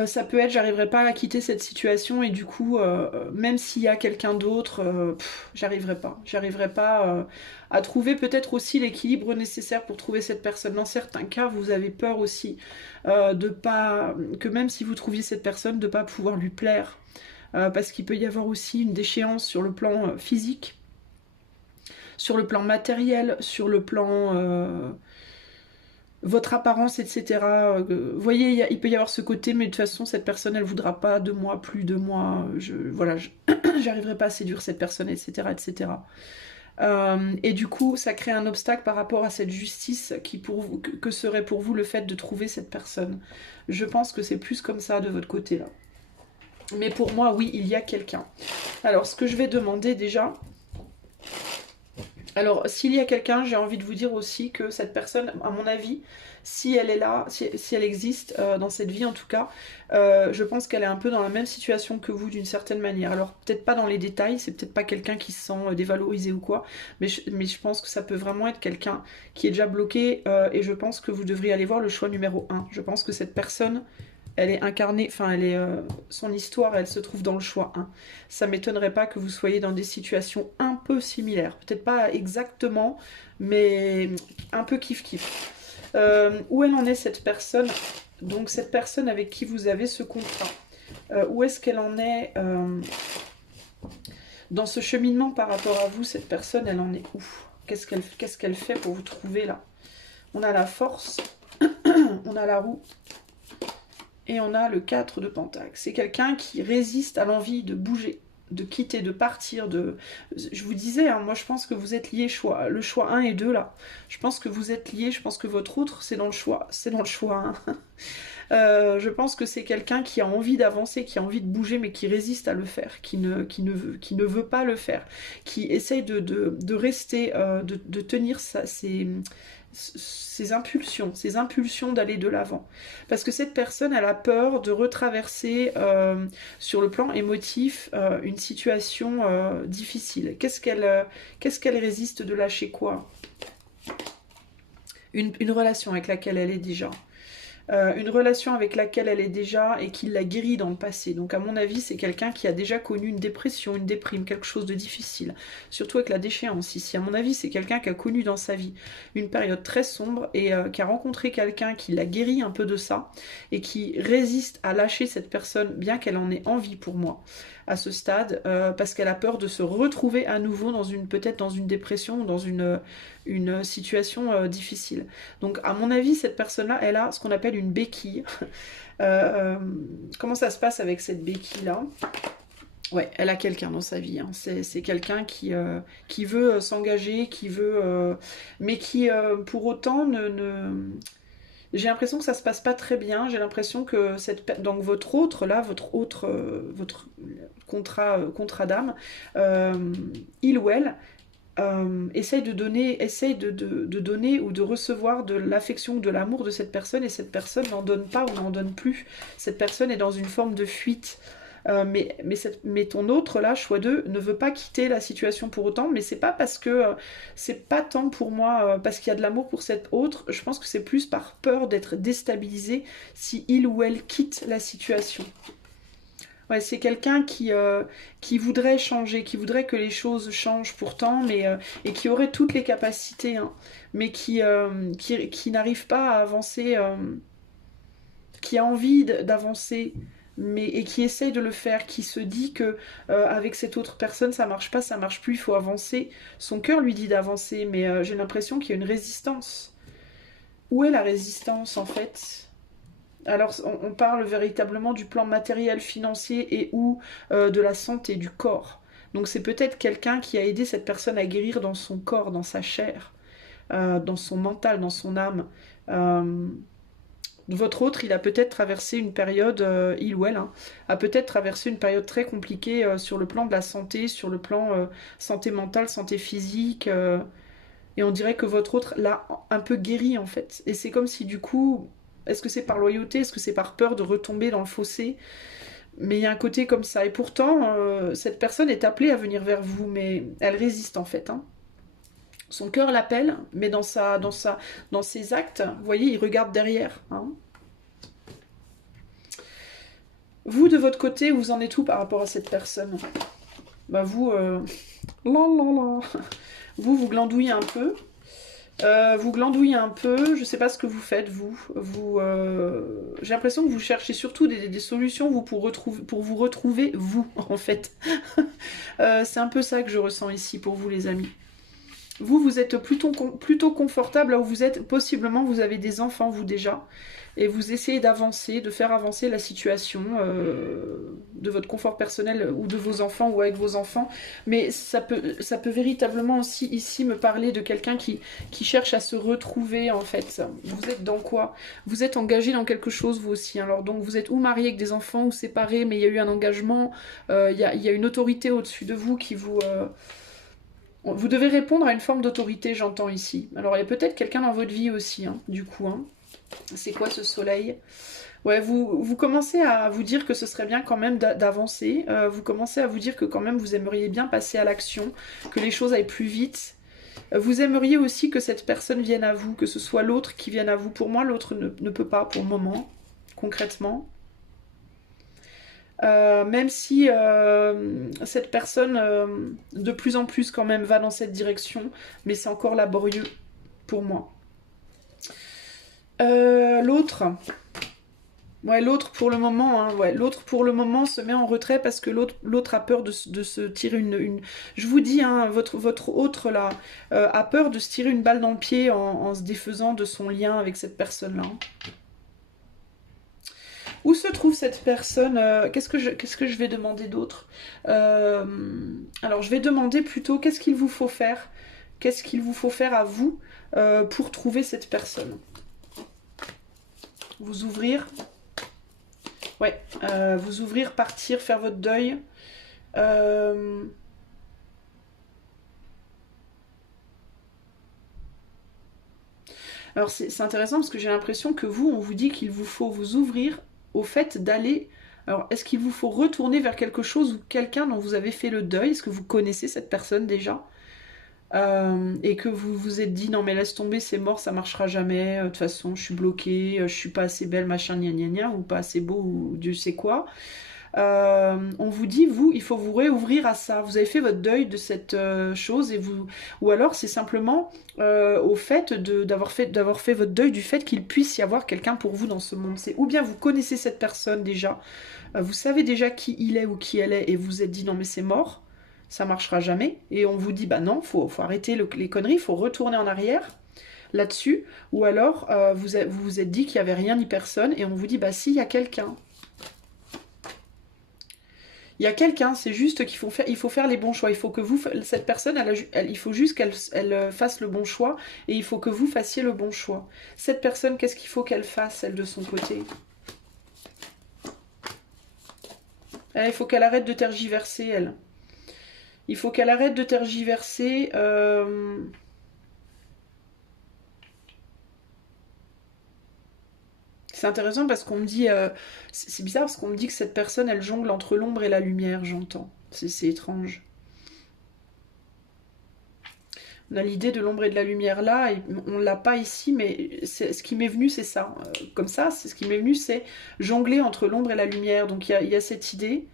Ça peut être, j'arriverai pas à quitter cette situation et du coup, même s'il y a quelqu'un d'autre, j'arriverai pas à trouver peut-être aussi l'équilibre nécessaire pour trouver cette personne. Dans certains cas, vous avez peur aussi que même si vous trouviez cette personne, de pas pouvoir lui plaire, parce qu'il peut y avoir aussi une déchéance sur le plan physique, sur le plan matériel, sur le plan... votre apparence, etc. Vous voyez, il peut y avoir ce côté, mais de toute façon, cette personne, elle voudra pas de moi, plus de moi. Voilà, j'arriverai pas à séduire cette personne, etc., etc. Et du coup, ça crée un obstacle par rapport à cette justice que serait pour vous le fait de trouver cette personne. Je pense que c'est plus comme ça de votre côté, là. Mais pour moi, oui, il y a quelqu'un. Alors, ce que je vais demander déjà... Alors, s'il y a quelqu'un, j'ai envie de vous dire aussi que cette personne, à mon avis, si elle est là, si elle existe dans cette vie en tout cas, je pense qu'elle est un peu dans la même situation que vous d'une certaine manière. Alors, peut-être pas dans les détails, c'est peut-être pas quelqu'un qui se sent dévalorisé ou quoi, mais je pense que ça peut vraiment être quelqu'un qui est déjà bloqué et je pense que vous devriez aller voir le choix numéro un. Je pense que cette personne, elle est incarnée, enfin elle est, son histoire, elle se trouve dans le choix 1. Ça m'étonnerait pas que vous soyez dans des situations un peu similaires. Peut-être pas exactement, mais un peu kiff-kiff. Où elle en est cette personne? Donc cette personne avec qui vous avez ce contrat. Où est-ce qu'elle en est dans ce cheminement par rapport à vous? Cette personne, elle en est où? Qu'est-ce qu'elle fait pour vous trouver là? On a la force, on a la roue. Et on a le 4 de Pentacle. C'est quelqu'un qui résiste à l'envie de bouger, de quitter, de partir. Je vous disais, hein, moi je pense que vous êtes liés, le choix 1 et 2 là. Je pense que vous êtes liés, je pense que votre autre c'est dans le choix. C'est dans le choix 1. Je pense que c'est quelqu'un qui a envie d'avancer, qui a envie de bouger, mais qui résiste à le faire, qui ne veut pas le faire, qui essaye de rester, de tenir ses impulsions d'aller de l'avant. Parce que cette personne, elle a peur de retraverser sur le plan émotif une situation difficile. Qu'est-ce qu'elle résiste de lâcher quoi? Une relation avec laquelle elle est déjà. Une relation avec laquelle elle est déjà et qui l'a guérie dans le passé. Donc à mon avis, c'est quelqu'un qui a déjà connu une dépression, une déprime, quelque chose de difficile. Surtout avec la déchéance ici. À mon avis, c'est quelqu'un qui a connu dans sa vie une période très sombre et qui a rencontré quelqu'un qui l'a guéri un peu de ça et qui résiste à lâcher cette personne, bien qu'elle en ait envie pour moi à ce stade, parce qu'elle a peur de se retrouver à nouveau peut-être dans une dépression ou dans une situation difficile. Donc à mon avis, cette personne-là, elle a ce qu'on appelle une béquille. Comment ça se passe avec cette béquille-là? Ouais, elle a quelqu'un dans sa vie. Hein. C'est quelqu'un qui veut s'engager, qui veut, mais qui pour autant j'ai l'impression que ça se passe pas très bien. J'ai l'impression que donc votre autre votre contrat d'âme, il ou elle essaye de donner ou de recevoir de l'affection ou de l'amour de cette personne et cette personne n'en donne pas ou n'en donne plus. Cette personne est dans une forme de fuite. Mais ton autre, là, choix 2, ne veut pas quitter la situation pour autant, mais c'est pas parce que c'est pas tant pour moi parce qu'il y a de l'amour pour cette autre, je pense que c'est plus par peur d'être déstabilisé si il ou elle quitte la situation. Ouais, c'est quelqu'un qui voudrait changer, qui voudrait que les choses changent pourtant, et qui aurait toutes les capacités, hein, mais qui n'arrive pas à avancer, qui a envie d'avancer, et qui essaye de le faire, qui se dit que avec cette autre personne ça marche pas, ça marche plus, il faut avancer. Son cœur lui dit d'avancer, mais j'ai l'impression qu'il y a une résistance. Où est la résistance en fait? Alors on parle véritablement du plan matériel, financier et ou de la santé, du corps. Donc c'est peut-être quelqu'un qui a aidé cette personne à guérir dans son corps, dans sa chair, dans son mental, dans son âme. Votre autre, il a peut-être traversé une période, il ou elle, hein, a peut-être traversé une période très compliquée sur le plan de la santé, sur le plan santé mentale, santé physique. Et on dirait que votre autre l'a un peu guéri en fait. Et c'est comme si du coup, est-ce que c'est par loyauté, est-ce que c'est par peur de retomber dans le fossé? Mais il y a un côté comme ça. Et pourtant, cette personne est appelée à venir vers vous, mais elle résiste en fait. Hein. Son cœur l'appelle, mais dans ses actes, vous voyez, il regarde derrière. Hein. Vous, de votre côté, vous en êtes où par rapport à cette personne? Bah vous, vous glandouillez un peu. Je sais pas ce que vous faites, j'ai l'impression que vous cherchez surtout des solutions pour vous retrouver, vous, en fait. C'est un peu ça que je ressens ici pour vous, les amis. Vous êtes plutôt confortable là où vous êtes. Possiblement, vous avez des enfants, vous, déjà. Et vous essayez d'avancer, de faire avancer la situation de votre confort personnel ou de vos enfants ou avec vos enfants. Mais ça peut véritablement aussi ici me parler de quelqu'un qui cherche à se retrouver, en fait. Vous êtes dans quoi? Vous êtes engagé dans quelque chose, vous aussi. Alors, donc, vous êtes ou marié avec des enfants ou séparés, mais il y a eu un engagement. Il y a une autorité au-dessus de vous qui vous... Vous devez répondre à une forme d'autorité, j'entends ici. Alors, il y a peut-être quelqu'un dans votre vie aussi, hein, du coup. Hein. C'est quoi ce soleil? Ouais, vous commencez à vous dire que ce serait bien quand même d'avancer. Vous commencez à vous dire que quand même vous aimeriez bien passer à l'action, que les choses aillent plus vite. Vous aimeriez aussi que cette personne vienne à vous, que ce soit l'autre qui vienne à vous. Pour moi, l'autre ne peut pas pour le moment, concrètement. Même si cette personne de plus en plus quand même va dans cette direction, mais c'est encore laborieux pour moi. L'autre, ouais, l'autre pour le moment, hein, ouais, l'autre pour le moment se met en retrait parce que l'autre a peur de se tirer une. Je vous dis, hein, votre autre là a peur de se tirer une balle dans le pied en se défaisant de son lien avec cette personne-là. Où se trouve cette personne? Qu'est-ce que je vais demander d'autre? Alors, je vais demander plutôt qu'est-ce qu'il vous faut faire? Qu'est-ce qu'il vous faut faire à vous pour trouver cette personne? Vous ouvrir? Ouais, vous ouvrir, partir, faire votre deuil. Alors, c'est intéressant parce que j'ai l'impression que vous, on vous dit qu'il vous faut vous ouvrir au fait d'aller... Alors, est-ce qu'il vous faut retourner vers quelque chose ou quelqu'un dont vous avez fait le deuil? Est-ce que vous connaissez cette personne déjà? Et que vous vous êtes dit, non mais laisse tomber, c'est mort, ça marchera jamais, de toute façon, je suis bloquée, je suis pas assez belle, machin, gna gna gna, ou pas assez beau, ou Dieu sait quoi. On vous dit, vous, il faut vous réouvrir à ça. Vous avez fait votre deuil de cette chose, et vous... ou alors c'est simplement au fait d'avoir fait votre deuil du fait qu'il puisse y avoir quelqu'un pour vous dans ce monde. C'est ou bien vous connaissez cette personne déjà, vous savez déjà qui il est ou qui elle est, et vous vous êtes dit non mais c'est mort, ça marchera jamais, et on vous dit bah non, faut arrêter les conneries, il faut retourner en arrière là-dessus, ou alors vous vous êtes dit qu'il n'y avait rien ni personne, et on vous dit bah si, il y a quelqu'un. Il y a quelqu'un, c'est juste il faut faire les bons choix. Il faut que vous, cette personne, il faut juste qu'elle fasse le bon choix, et il faut que vous fassiez le bon choix. Cette personne, qu'est-ce qu'il faut qu'elle fasse, elle, de son côté? Il faut qu'elle arrête de tergiverser, elle. Il faut qu'elle arrête de tergiverser. C'est intéressant parce qu'on me dit... c'est bizarre parce qu'on me dit que cette personne, elle jongle entre l'ombre et la lumière, j'entends. C'est étrange. On a l'idée de l'ombre et de la lumière là, et on l'a pas ici, mais ce qui m'est venu, c'est ça. Comme ça, ce qui m'est venu, c'est jongler entre l'ombre et la lumière. Donc il y a cette idée.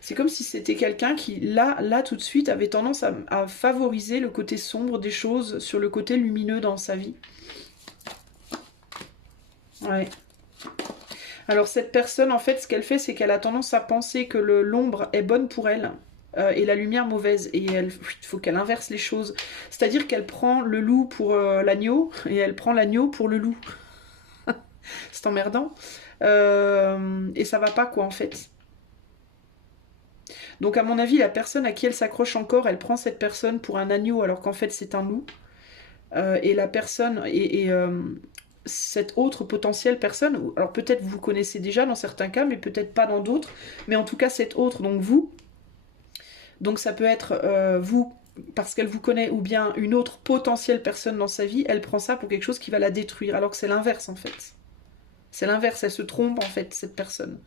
C'est comme si c'était quelqu'un qui, là, tout de suite, avait tendance à favoriser le côté sombre des choses sur le côté lumineux dans sa vie. Ouais. Alors cette personne, en fait, ce qu'elle fait, c'est qu'elle a tendance à penser que l'ombre est bonne pour elle et la lumière mauvaise. Et il faut qu'elle inverse les choses. C'est-à-dire qu'elle prend le loup pour l'agneau et elle prend l'agneau pour le loup. C'est emmerdant. Et ça va pas, quoi, en fait. Donc à mon avis, la personne à qui elle s'accroche encore, elle prend cette personne pour un agneau alors qu'en fait c'est un loup. Et la personne... cette autre potentielle personne, alors peut-être vous connaissez déjà dans certains cas, mais peut-être pas dans d'autres, mais en tout cas cette autre, donc vous, donc ça peut être vous, parce qu'elle vous connaît, ou bien une autre potentielle personne dans sa vie, elle prend ça pour quelque chose qui va la détruire, alors que c'est l'inverse en fait. C'est l'inverse, elle se trompe en fait, cette personne.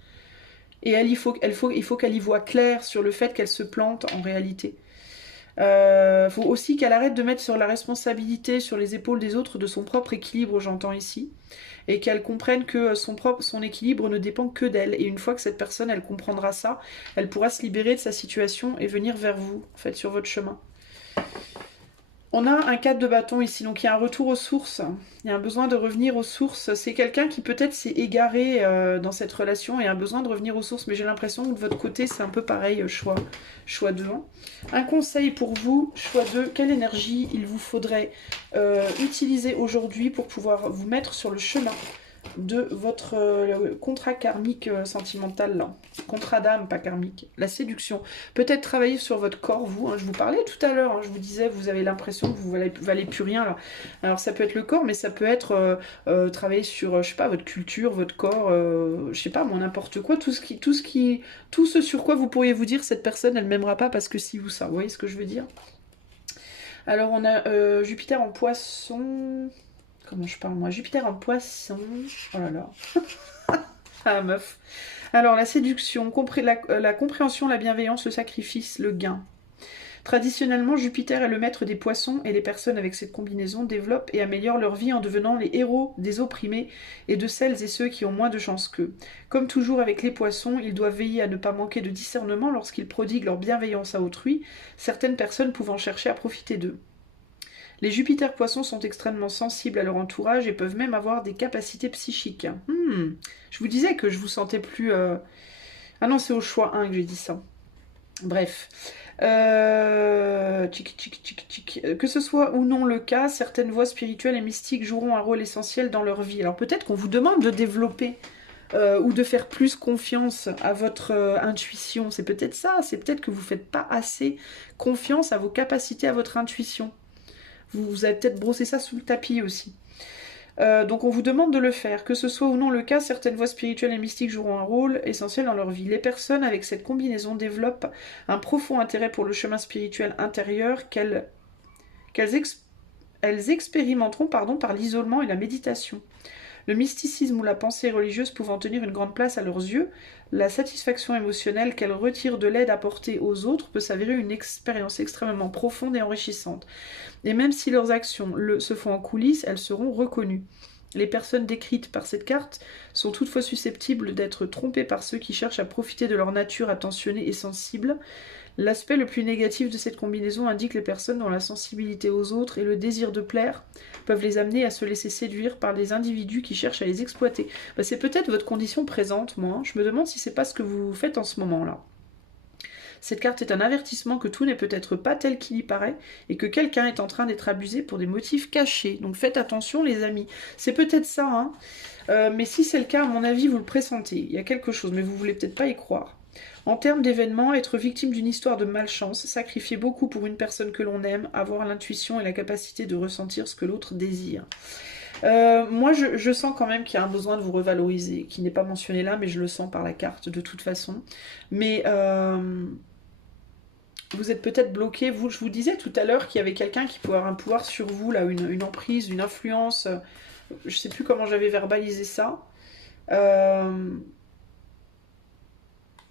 Et il faut qu'elle y voie clair sur le fait qu'elle se plante en réalité. Faut aussi qu'elle arrête de mettre sur la responsabilité sur les épaules des autres de son propre équilibre, j'entends ici, et qu'elle comprenne que son équilibre ne dépend que d'elle. Et une fois que cette personne, elle comprendra ça, elle pourra se libérer de sa situation et venir vers vous, en fait, sur votre chemin. On a un 4 de bâton ici, donc il y a un retour aux sources, il y a un besoin de revenir aux sources. C'est quelqu'un qui peut-être s'est égaré dans cette relation et a besoin de revenir aux sources, mais j'ai l'impression que de votre côté c'est un peu pareil, choix 2. Un conseil pour vous, choix 2, quelle énergie il vous faudrait utiliser aujourd'hui pour pouvoir vous mettre sur le chemin de votre contrat karmique sentimental là. Contrat d'âme, pas karmique. La séduction. Peut-être travailler sur votre corps, vous. Hein, je vous parlais tout à l'heure, hein, je vous disais, vous avez l'impression que vous valez plus rien là. Alors ça peut être le corps, mais ça peut être travailler sur, je sais pas, votre culture, votre corps, je sais pas, moi, n'importe quoi. Tout ce sur quoi vous pourriez vous dire, cette personne, elle m'aimera pas parce que si ou ça. Vous voyez ce que je veux dire? Alors on a Jupiter en poisson... Comment je parle moi? Jupiter en poisson. Oh là là. Ah meuf. Alors la séduction, la compréhension, la bienveillance, le sacrifice, le gain. Traditionnellement, Jupiter est le maître des poissons et les personnes avec cette combinaison développent et améliorent leur vie en devenant les héros des opprimés et de celles et ceux qui ont moins de chance qu'eux. Comme toujours avec les poissons, ils doivent veiller à ne pas manquer de discernement lorsqu'ils prodiguent leur bienveillance à autrui, certaines personnes pouvant chercher à profiter d'eux. Les Jupiter-poissons sont extrêmement sensibles à leur entourage et peuvent même avoir des capacités psychiques. Je vous disais que je vous sentais plus... Ah non, c'est au choix 1 que j'ai dit ça. Bref. Que ce soit ou non le cas, certaines voies spirituelles et mystiques joueront un rôle essentiel dans leur vie. Alors peut-être qu'on vous demande de développer ou de faire plus confiance à votre intuition. C'est peut-être ça. C'est peut-être que vous ne faites pas assez confiance à vos capacités, à votre intuition. Vous avez peut-être brossé ça sous le tapis aussi. Donc on vous demande de le faire. Que ce soit ou non le cas, certaines voies spirituelles et mystiques joueront un rôle essentiel dans leur vie. Les personnes avec cette combinaison développent un profond intérêt pour le chemin spirituel intérieur qu'elles expérimenteront par l'isolement et la méditation. Le mysticisme ou la pensée religieuse pouvant tenir une grande place à leurs yeux, la satisfaction émotionnelle qu'elles retirent de l'aide apportée aux autres peut s'avérer une expérience extrêmement profonde et enrichissante. Et même si leurs actions se font en coulisses, elles seront reconnues. Les personnes décrites par cette carte sont toutefois susceptibles d'être trompées par ceux qui cherchent à profiter de leur nature attentionnée et sensible. L'aspect le plus négatif de cette combinaison indique les personnes dont la sensibilité aux autres et le désir de plaire peuvent les amener à se laisser séduire par des individus qui cherchent à les exploiter. C'est peut-être votre condition présente, moi. Hein. Je me demande si c'est pas ce que vous faites en ce moment-là. Cette carte est un avertissement que tout n'est peut-être pas tel qu'il y paraît et que quelqu'un est en train d'être abusé pour des motifs cachés. Donc faites attention les amis. C'est peut-être ça, hein. Mais si c'est le cas, à mon avis, vous le pressentez. Il y a quelque chose, mais vous voulez peut-être pas y croire. En termes d'événements, être victime d'une histoire de malchance, sacrifier beaucoup pour une personne que l'on aime, avoir l'intuition et la capacité de ressentir ce que l'autre désire. Moi, je sens quand même qu'il y a un besoin de vous revaloriser, qui n'est pas mentionné là, mais je le sens par la carte de toute façon. Mais vous êtes peut-être bloqué. Je vous disais tout à l'heure qu'il y avait quelqu'un qui pouvait avoir un pouvoir sur vous, là, une emprise, une influence. Je sais plus comment j'avais verbalisé ça.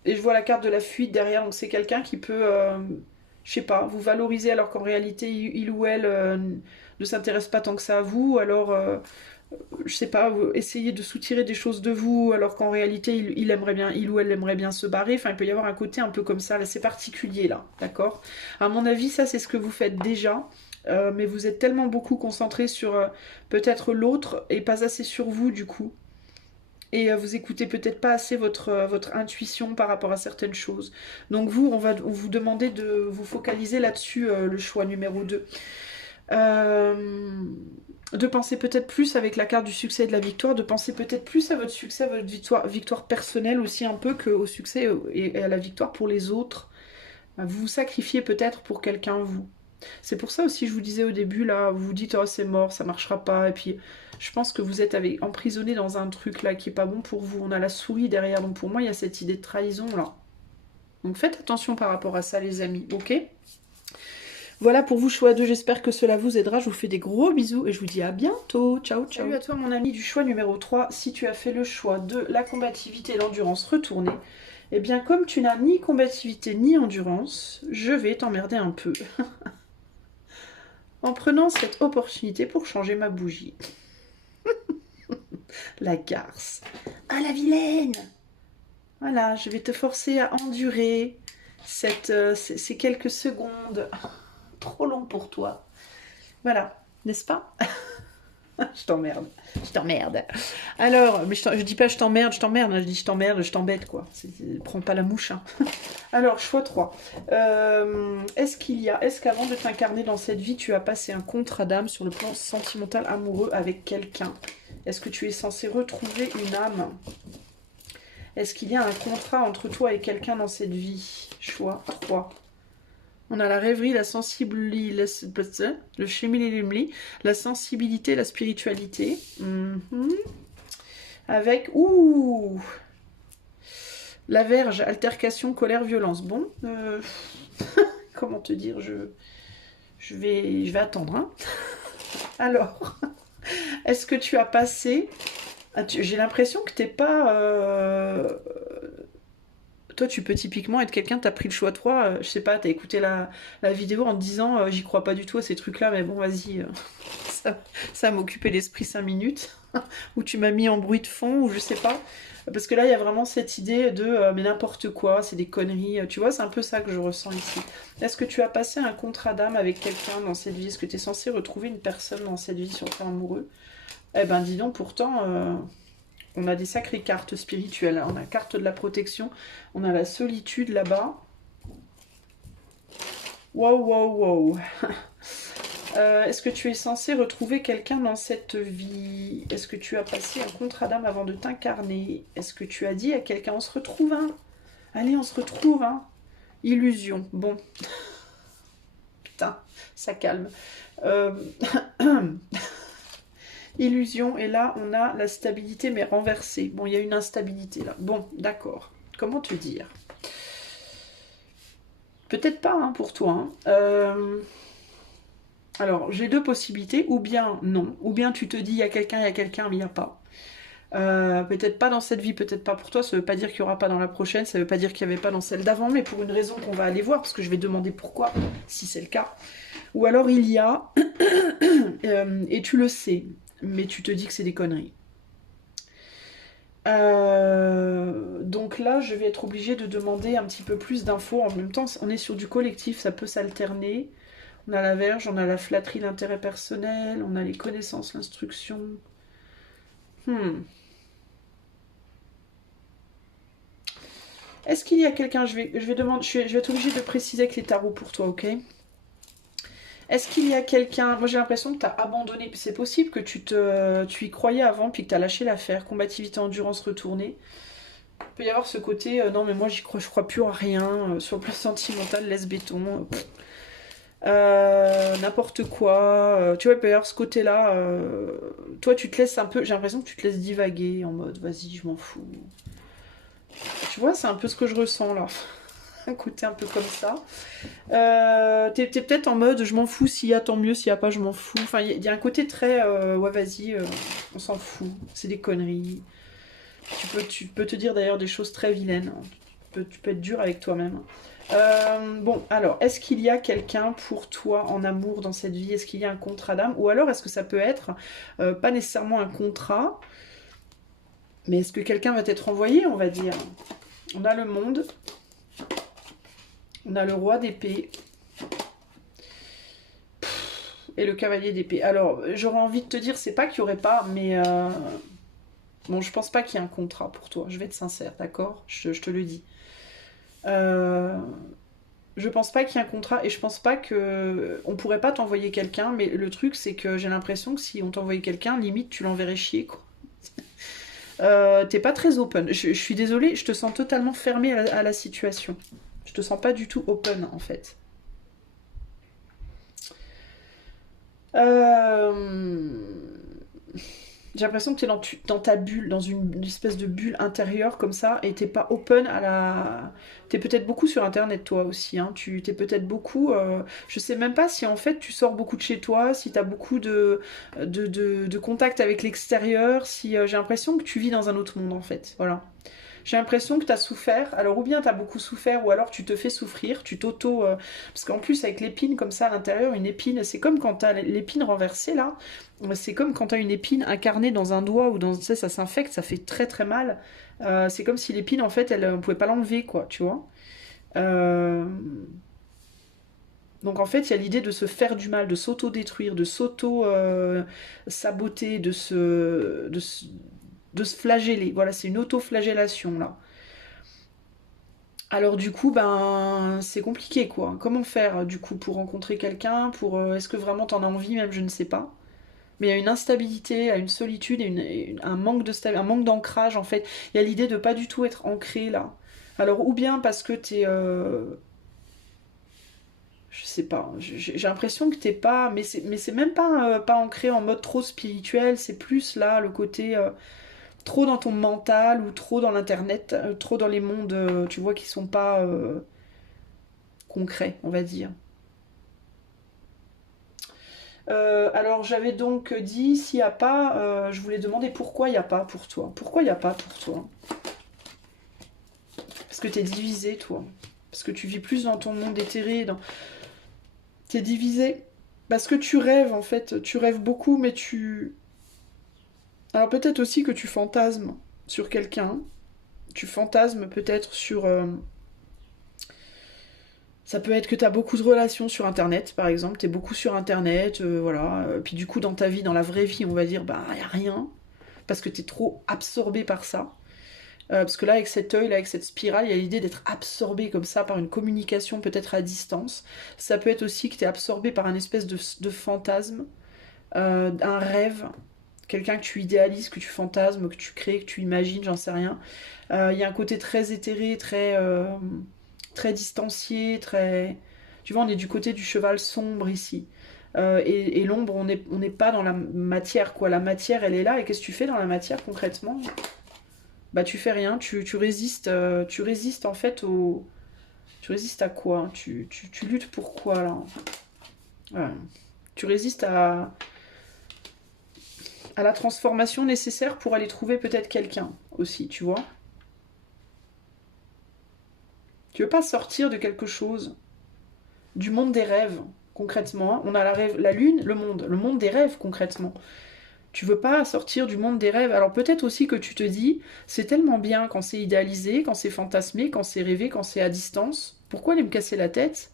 Et je vois la carte de la fuite derrière, donc c'est quelqu'un qui peut, je sais pas, vous valoriser alors qu'en réalité il ou elle ne s'intéresse pas tant que ça à vous, alors je sais pas, essayer de soutirer des choses de vous alors qu'en réalité il aimerait bien, il ou elle aimerait bien se barrer, enfin il peut y avoir un côté un peu comme ça, là c'est particulier là, d'accord? À mon avis ça c'est ce que vous faites déjà. Mais vous êtes tellement beaucoup concentré sur peut-être l'autre et pas assez sur vous du coup. Et vous écoutez peut-être pas assez votre intuition par rapport à certaines choses. Donc on va vous demander de vous focaliser là-dessus, le choix numéro 2. De penser peut-être plus avec la carte du succès et de la victoire, de penser peut-être plus à votre succès, à votre victoire personnelle aussi un peu qu'au succès et à la victoire pour les autres. Vous vous sacrifiez peut-être pour quelqu'un, vous. C'est pour ça aussi, je vous disais au début, là, vous vous dites, oh c'est mort, ça marchera pas, et puis je pense que vous êtes emprisonné dans un truc là qui est pas bon pour vous, on a la souris derrière, donc pour moi il y a cette idée de trahison là. Donc faites attention par rapport à ça les amis, ok? Voilà pour vous, choix 2, j'espère que cela vous aidera, je vous fais des gros bisous et je vous dis à bientôt, ciao ciao. Salut à toi mon ami du choix numéro 3, si tu as fait le choix de la combativité et l'endurance retournée, eh bien comme tu n'as ni combativité ni endurance, je vais t'emmerder un peu. En prenant cette opportunité pour changer ma bougie. La garce. Ah, la vilaine! Voilà, je vais te forcer à endurer ces quelques secondes. Trop long pour toi. Voilà, n'est-ce pas? Je t'emmerde. Je t'emmerde. Alors, mais je dis pas je t'emmerde, je dis je t'emmerde, je t'embête, quoi. Prends pas la mouche, hein. Alors, choix 3. Est-ce qu'avant de t'incarner dans cette vie, tu as passé un contrat d'âme sur le plan sentimental amoureux avec quelqu'un? Est-ce que tu es censé retrouver une âme? Est-ce qu'il y a un contrat entre toi et quelqu'un dans cette vie? Choix 3. On a la rêverie, la sensibilité, le chimilimli, la sensibilité, la spiritualité. Avec, la Verge, altercation, colère, violence. Bon, comment te dire, je vais attendre. Hein. Alors, est-ce que tu as passé... J'ai l'impression que t'es pas... Toi, tu peux typiquement être quelqu'un, t'as pris le choix 3, je sais pas, t'as écouté la vidéo en te disant j'y crois pas du tout à ces trucs-là, mais bon, vas-y, ça m'a occupé l'esprit 5 minutes, ou tu m'as mis en bruit de fond, ou je sais pas. Parce que là, il y a vraiment cette idée de mais n'importe quoi, c'est des conneries, tu vois, c'est un peu ça que je ressens ici. Est-ce que tu as passé un contrat d'âme avec quelqu'un dans cette vie? Est-ce que tu es censé retrouver une personne dans cette vie sur le plan amoureux? Eh ben, dis donc, pourtant... on a des sacrées cartes spirituelles. On a la carte de la protection. On a la solitude là-bas. Wow, wow, wow. Est-ce que tu es censé retrouver quelqu'un dans cette vie? Est-ce que tu as passé un contrat d'âme avant de t'incarner? Est-ce que tu as dit à quelqu'un on se retrouve, hein? Allez, on se retrouve, hein? Illusion. Bon. Putain, ça calme. Illusion, et là on a la stabilité mais renversée. Bon, il y a une instabilité là. Bon, d'accord. Comment te dire? Peut-être pas hein, pour toi. Hein. Alors, j'ai deux possibilités. Ou bien non. Ou bien tu te dis il y a quelqu'un, mais il n'y a pas. Peut-être pas dans cette vie, peut-être pas pour toi. Ça veut pas dire qu'il n'y aura pas dans la prochaine. Ça veut pas dire qu'il n'y avait pas dans celle d'avant. Mais pour une raison qu'on va aller voir. Parce que je vais demander pourquoi, si c'est le cas. Ou alors il y a... et tu le sais. Mais tu te dis que c'est des conneries. Donc là, je vais être obligée de demander un petit peu plus d'infos. En même temps, on est sur du collectif, ça peut s'alterner. On a la Verge, on a la flatterie, l'intérêt personnel, on a les connaissances, l'instruction. Est-ce qu'il y a quelqu'un, je vais être obligée de préciser avec les tarots pour toi, ok? Est-ce qu'il y a quelqu'un... Moi j'ai l'impression que tu as abandonné. C'est possible que tu y croyais avant puis que tu as lâché l'affaire. Combativité, endurance, retournée. Il peut y avoir ce côté... non mais moi je crois plus en rien. Sur le plan sentimental, laisse béton. N'importe quoi. Tu vois, il peut y avoir ce côté-là. Toi tu te laisses un peu... J'ai l'impression que tu te laisses divaguer en mode vas-y, je m'en fous. Tu vois, c'est un peu ce que je ressens là. Un côté un peu comme ça. T'es peut-être en mode je m'en fous, s'il y a tant mieux, s'il y a pas je m'en fous. Enfin il y a un côté très ouais vas-y on s'en fout, c'est des conneries. Tu peux te dire d'ailleurs des choses très vilaines. Tu peux être dur avec toi-même. Bon alors est-ce qu'il y a quelqu'un pour toi en amour dans cette vie? Est-ce qu'il y a un contrat d'âme? Ou alors est-ce que ça peut être pas nécessairement un contrat, mais est-ce que quelqu'un va t'être envoyé, on va dire? On a le monde. On a le roi d'épée. Et le cavalier d'épée. Alors, j'aurais envie de te dire, c'est pas qu'il y aurait pas, mais... Bon, je pense pas qu'il y ait un contrat pour toi. Je vais être sincère, d'accord? Je te le dis. Je pense pas qu'il y ait un contrat et je pense pas que... On pourrait pas t'envoyer quelqu'un, mais le truc, c'est que j'ai l'impression que si on t'envoyait quelqu'un, limite, tu l'enverrais chier, quoi. T'es pas très open. Je suis désolée, je te sens totalement fermée à la situation. Je te sens pas du tout open en fait. J'ai l'impression que tu es dans ta bulle, dans une espèce de bulle intérieure comme ça, et t'es pas open à la... T'es peut-être beaucoup sur internet toi aussi, hein. T'es peut-être beaucoup... Je sais même pas si en fait tu sors beaucoup de chez toi, si t'as beaucoup de contact avec l'extérieur, si j'ai l'impression que tu vis dans un autre monde en fait, voilà. J'ai l'impression que tu as souffert, alors ou bien tu as beaucoup souffert, ou alors tu te fais souffrir, tu t'auto... parce qu'en plus avec l'épine comme ça à l'intérieur, une épine, c'est comme quand tu as l'épine renversée là, c'est comme quand tu as une épine incarnée dans un doigt, ou dans, tu sais, ça s'infecte, ça fait très très mal. C'est comme si l'épine en fait, on pouvait pas l'enlever quoi, tu vois. Donc en fait, il y a l'idée de se faire du mal, de s'auto-détruire, de s'auto-saboter, de se flageller. Voilà, c'est une auto-flagellation là. Alors du coup, ben c'est compliqué quoi. Comment faire du coup pour rencontrer quelqu'un, pour est-ce que vraiment t'en as envie même, je ne sais pas. mais il y a une instabilité, il y a une solitude, et un manque un manque d'ancrage en fait. Il y a l'idée de pas du tout être ancré là. Alors ou bien parce que t'es... je sais pas, j'ai l'impression que t'es pas... Mais c'est même pas, pas ancré en mode trop spirituel, c'est plus là le côté... trop dans ton mental ou trop dans l'internet, trop dans les mondes, tu vois, qui sont pas concrets, on va dire. Alors j'avais donc dit s'il n'y a pas, je voulais demander pourquoi il n'y a pas pour toi. Pourquoi il n'y a pas pour toi? Parce que t'es divisé toi. Parce que tu vis plus dans ton monde éthéré. T'es divisé. Parce que tu rêves en fait. Tu rêves beaucoup mais tu... Alors peut-être aussi que tu fantasmes sur quelqu'un. Tu fantasmes peut-être sur... Ça peut être que tu as beaucoup de relations sur Internet, par exemple. Tu es beaucoup sur Internet, voilà. Puis du coup, dans ta vie, dans la vraie vie, on va dire, bah, il n'y a rien. Parce que tu es trop absorbé par ça. Parce que là, avec cet œil, là, avec cette spirale, il y a l'idée d'être absorbé comme ça par une communication peut-être à distance. Ça peut être aussi que tu es absorbé par un espèce de fantasme, un rêve, quelqu'un que tu idéalises, que tu fantasmes, que tu crées, que tu imagines, j'en sais rien. Il y a un côté très éthéré, très distancié, très... Tu vois, on est du côté du cheval sombre ici. Et l'ombre, on n'est pas dans la matière, quoi. La matière, elle est là, et qu'est-ce que tu fais dans la matière, concrètement? Bah, tu fais rien, tu résistes, en fait, au... Tu résistes à quoi? Tu luttes pour quoi, là? Ouais. Tu résistes à la transformation nécessaire pour aller trouver peut-être quelqu'un, aussi, tu vois? Tu veux pas sortir de quelque chose, du monde des rêves, concrètement. On a la lune, le monde des rêves, concrètement. Tu veux pas sortir du monde des rêves. Alors peut-être aussi que tu te dis, c'est tellement bien quand c'est idéalisé, quand c'est fantasmé, quand c'est rêvé, quand c'est à distance. Pourquoi aller me casser la tête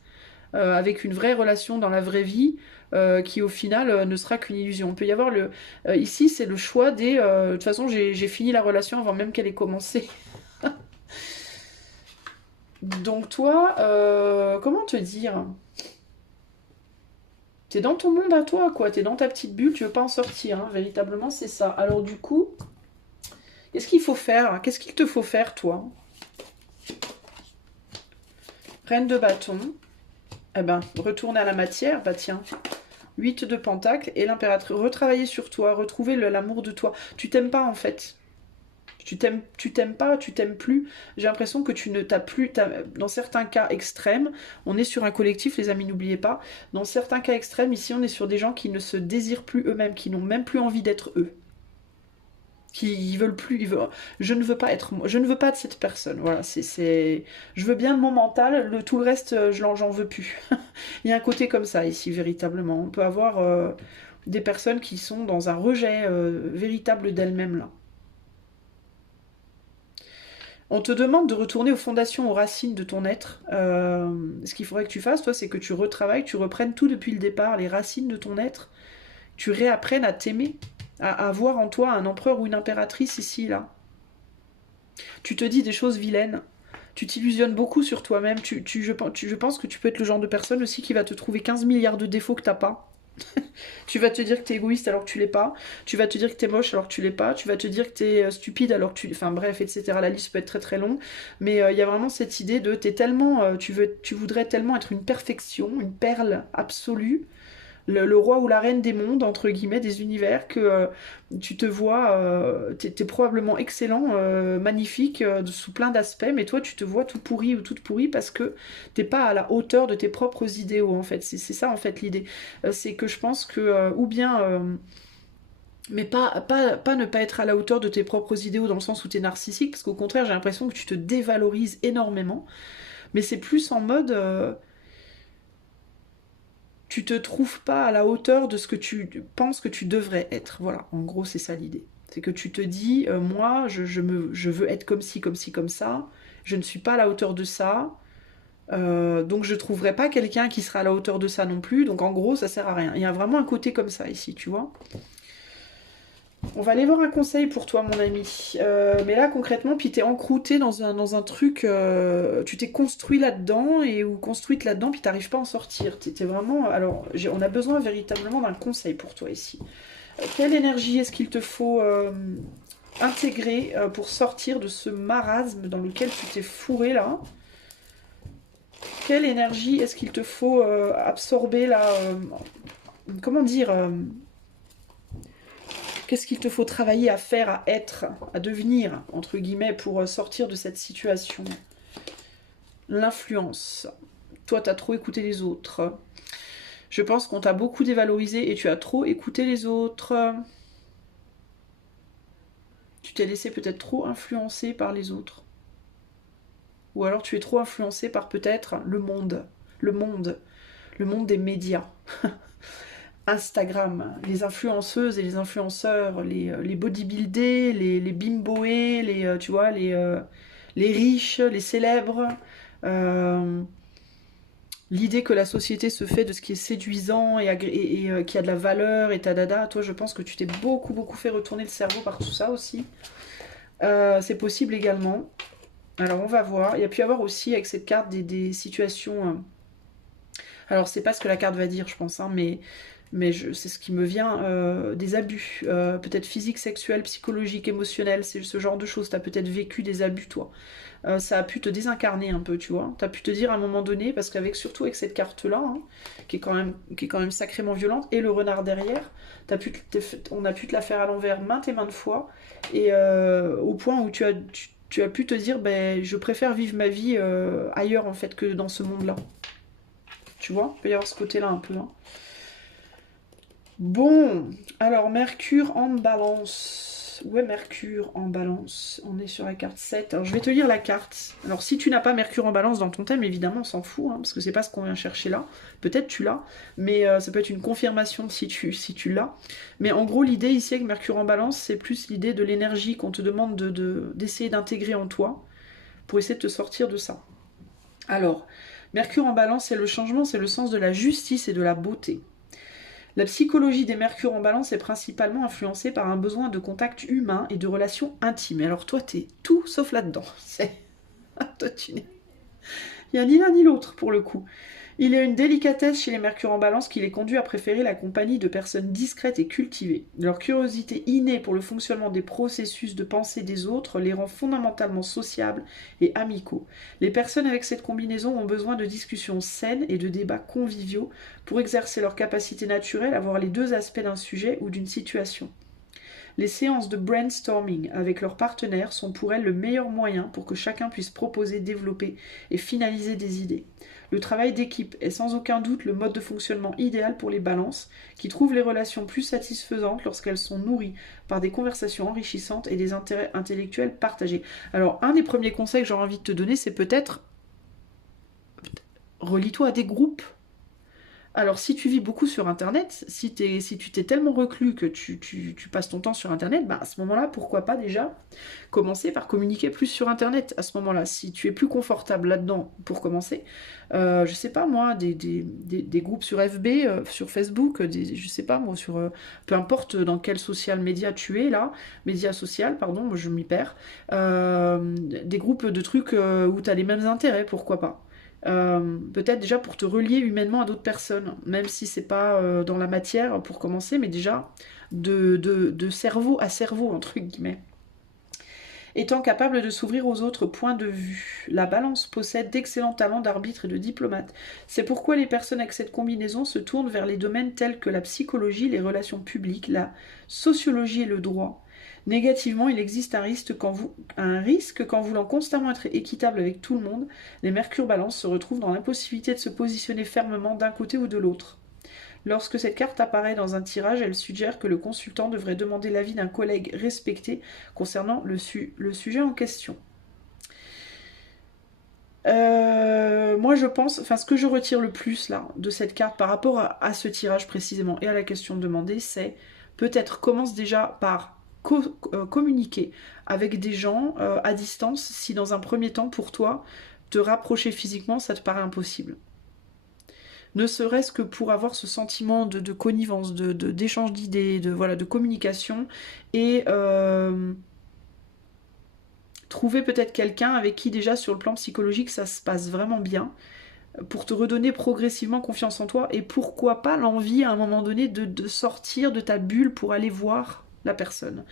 avec une vraie relation dans la vraie vie qui au final ne sera qu'une illusion. Il peut y avoir ici, c'est le choix des... de toute façon, j'ai fini la relation avant même qu'elle ait commencé. Donc toi, comment te dire? T'es dans ton monde à toi, quoi. T'es dans ta petite bulle, tu veux pas en sortir, hein. Véritablement, c'est ça. Alors du coup, qu'est-ce qu'il faut faire? Qu'est-ce qu'il te faut faire, toi? Reine de bâton. Eh ben, retourner à la matière. Bah tiens, 8 de pentacle et l'impératrice. Retravailler sur toi, retrouver l'amour de toi. Tu t'aimes pas, en fait. Tu t'aimes pas, tu t'aimes plus. J'ai l'impression que tu ne t'as plus... Dans certains cas extrêmes, on est sur un collectif, les amis, n'oubliez pas. Dans certains cas extrêmes, ici, on est sur des gens qui ne se désirent plus eux-mêmes, qui n'ont même plus envie d'être eux. Qui veulent plus... je ne veux pas être... Je ne veux pas de cette personne. Voilà, je veux bien de mon mental, tout le reste, j'en veux plus. Il y a un côté comme ça, ici, véritablement. On peut avoir des personnes qui sont dans un rejet véritable d'elles-mêmes, là. On te demande de retourner aux fondations, aux racines de ton être. Ce qu'il faudrait que tu fasses, toi, c'est que tu retravailles, tu reprennes tout depuis le départ, les racines de ton être. Tu réapprennes à t'aimer, à voir en toi un empereur ou une impératrice ici, là. Tu te dis des choses vilaines. Tu t'illusionnes beaucoup sur toi-même. Je pense que tu peux être le genre de personne aussi qui va te trouver 15 milliards de défauts que t'as pas. Tu vas te dire que t'es égoïste alors que tu l'es pas. Tu vas te dire que t'es moche alors que tu l'es pas. Tu vas te dire que t'es stupide alors que tu... Enfin bref, etc. La liste peut être très très longue. Mais il y a vraiment cette idée de... T'es tellement... tu voudrais tellement être une perfection, une perle absolue. Le roi ou la reine des mondes, entre guillemets, des univers, que tu te vois... t'es probablement excellent, magnifique, sous plein d'aspects. Mais toi, tu te vois tout pourri ou toute pourrie parce que t'es pas à la hauteur de tes propres idéaux, en fait. C'est ça, en fait, l'idée. C'est que je pense que... ou bien... mais pas ne pas être à la hauteur de tes propres idéaux dans le sens où tu es narcissique, parce qu'au contraire, j'ai l'impression que tu te dévalorises énormément. Mais c'est plus en mode... tu te trouves pas à la hauteur de ce que tu penses que tu devrais être. Voilà, en gros, c'est ça l'idée. C'est que tu te dis, moi, je veux être comme ci, comme ci, comme ça. Je ne suis pas à la hauteur de ça. Donc je trouverai pas quelqu'un qui sera à la hauteur de ça non plus. Donc en gros, ça sert à rien. Il y a vraiment un côté comme ça ici, tu vois. On va aller voir un conseil pour toi, mon ami. Mais là, concrètement, puis t'es encrouté dans un truc... tu t'es construit là-dedans, ou construite là-dedans, puis t'arrives pas à en sortir. T'es vraiment... Alors, on a besoin véritablement d'un conseil pour toi, ici. Quelle énergie est-ce qu'il te faut intégrer pour sortir de ce marasme dans lequel tu t'es fourré là? Quelle énergie est-ce qu'il te faut absorber là comment dire qu'est-ce qu'il te faut travailler à faire, à être, à devenir, entre guillemets, pour sortir de cette situation? L'influence. Toi, t'as trop écouté les autres. Je pense qu'on t'a beaucoup dévalorisé et tu as trop écouté les autres. Tu t'es laissé peut-être trop influencer par les autres. Ou alors tu es trop influencé par peut-être le monde. Le monde. Le monde des médias. Instagram, les influenceuses et les influenceurs, les bodybuildés, les bimboés, tu vois, les riches, les célèbres. L'idée que la société se fait de ce qui est séduisant et qui a de la valeur et tadada. Toi, je pense que tu t'es beaucoup, beaucoup fait retourner le cerveau par tout ça aussi. C'est possible également. Alors, on va voir. Il y a pu y avoir aussi, avec cette carte, des situations... alors, c'est pas ce que la carte va dire, je pense, hein, mais c'est ce qui me vient, des abus, peut-être physiques, sexuels, psychologiques, émotionnels, c'est ce genre de choses. T'as peut-être vécu des abus, toi. Ça a pu te désincarner un peu, tu vois. T'as pu te dire à un moment donné, parce qu'avec surtout avec cette carte-là, hein, qui est quand même sacrément violente, et le renard derrière, on a pu te la faire à l'envers maintes et maintes fois, et au point où tu as pu te dire, ben, je préfère vivre ma vie ailleurs, en fait, que dans ce monde-là. Tu vois, il peut y avoir ce côté-là un peu, hein. Bon, alors Mercure en balance. Où est Mercure en balance? On est sur la carte 7. Alors je vais te lire la carte. Alors si tu n'as pas Mercure en balance dans ton thème, évidemment on s'en fout, hein, parce que c'est pas ce qu'on vient chercher là. Peut-être tu l'as, mais ça peut être une confirmation si tu l'as. Mais en gros l'idée ici avec Mercure en balance, c'est plus l'idée de l'énergie qu'on te demande d'essayer d'intégrer en toi pour essayer de te sortir de ça. Alors, Mercure en balance, c'est le changement, c'est le sens de la justice et de la beauté. La psychologie des Mercure en balance est principalement influencée par un besoin de contact humain et de relations intimes. Et alors toi, t'es tout sauf là-dedans. Toi, tu n'es... Il n'y a ni l'un ni l'autre, pour le coup. Il y a une délicatesse chez les Mercure en balance qui les conduit à préférer la compagnie de personnes discrètes et cultivées. Leur curiosité innée pour le fonctionnement des processus de pensée des autres les rend fondamentalement sociables et amicaux. Les personnes avec cette combinaison ont besoin de discussions saines et de débats conviviaux pour exercer leur capacité naturelle à voir les deux aspects d'un sujet ou d'une situation. Les séances de brainstorming avec leurs partenaires sont pour elles le meilleur moyen pour que chacun puisse proposer, développer et finaliser des idées. Le travail d'équipe est sans aucun doute le mode de fonctionnement idéal pour les balances, qui trouvent les relations plus satisfaisantes lorsqu'elles sont nourries par des conversations enrichissantes et des intérêts intellectuels partagés. Alors, un des premiers conseils que j'aurais envie de te donner, c'est peut-être relie-toi à des groupes. Alors, si tu vis beaucoup sur Internet, si tu t'es tellement reclus que tu passes ton temps sur Internet, bah, à ce moment-là, pourquoi pas déjà commencer par communiquer plus sur Internet à ce moment-là. Si tu es plus confortable là-dedans pour commencer, je sais pas moi, des groupes sur FB, sur Facebook, je sais pas moi, sur peu importe dans quel social média tu es là, média social, pardon, moi je m'y perds, des groupes de trucs où tu as les mêmes intérêts, pourquoi pas. Peut-être déjà pour te relier humainement à d'autres personnes, même si c'est pas dans la matière pour commencer, mais déjà de cerveau à cerveau, entre guillemets. Étant capable de s'ouvrir aux autres points de vue, la balance possède d'excellents talents d'arbitre et de diplomate. C'est pourquoi les personnes avec cette combinaison se tournent vers les domaines tels que la psychologie, les relations publiques, la sociologie et le droit. Négativement, il existe un risque qu'en voulant constamment être équitable avec tout le monde, les Mercure Balance se retrouvent dans l'impossibilité de se positionner fermement d'un côté ou de l'autre. Lorsque cette carte apparaît dans un tirage, elle suggère que le consultant devrait demander l'avis d'un collègue respecté concernant le sujet en question. Moi je pense, enfin ce que je retire le plus là de cette carte par rapport à ce tirage précisément et à la question demandée, c'est peut-être commence déjà par communiquer avec des gens à distance si dans un premier temps pour toi te rapprocher physiquement ça te paraît impossible. Ne serait-ce que pour avoir ce sentiment de connivence, d'échange d'idées, de communication, et trouver peut-être quelqu'un avec qui déjà sur le plan psychologique ça se passe vraiment bien, pour te redonner progressivement confiance en toi, et pourquoi pas l'envie à un moment donné de sortir de ta bulle pour aller voir la personne.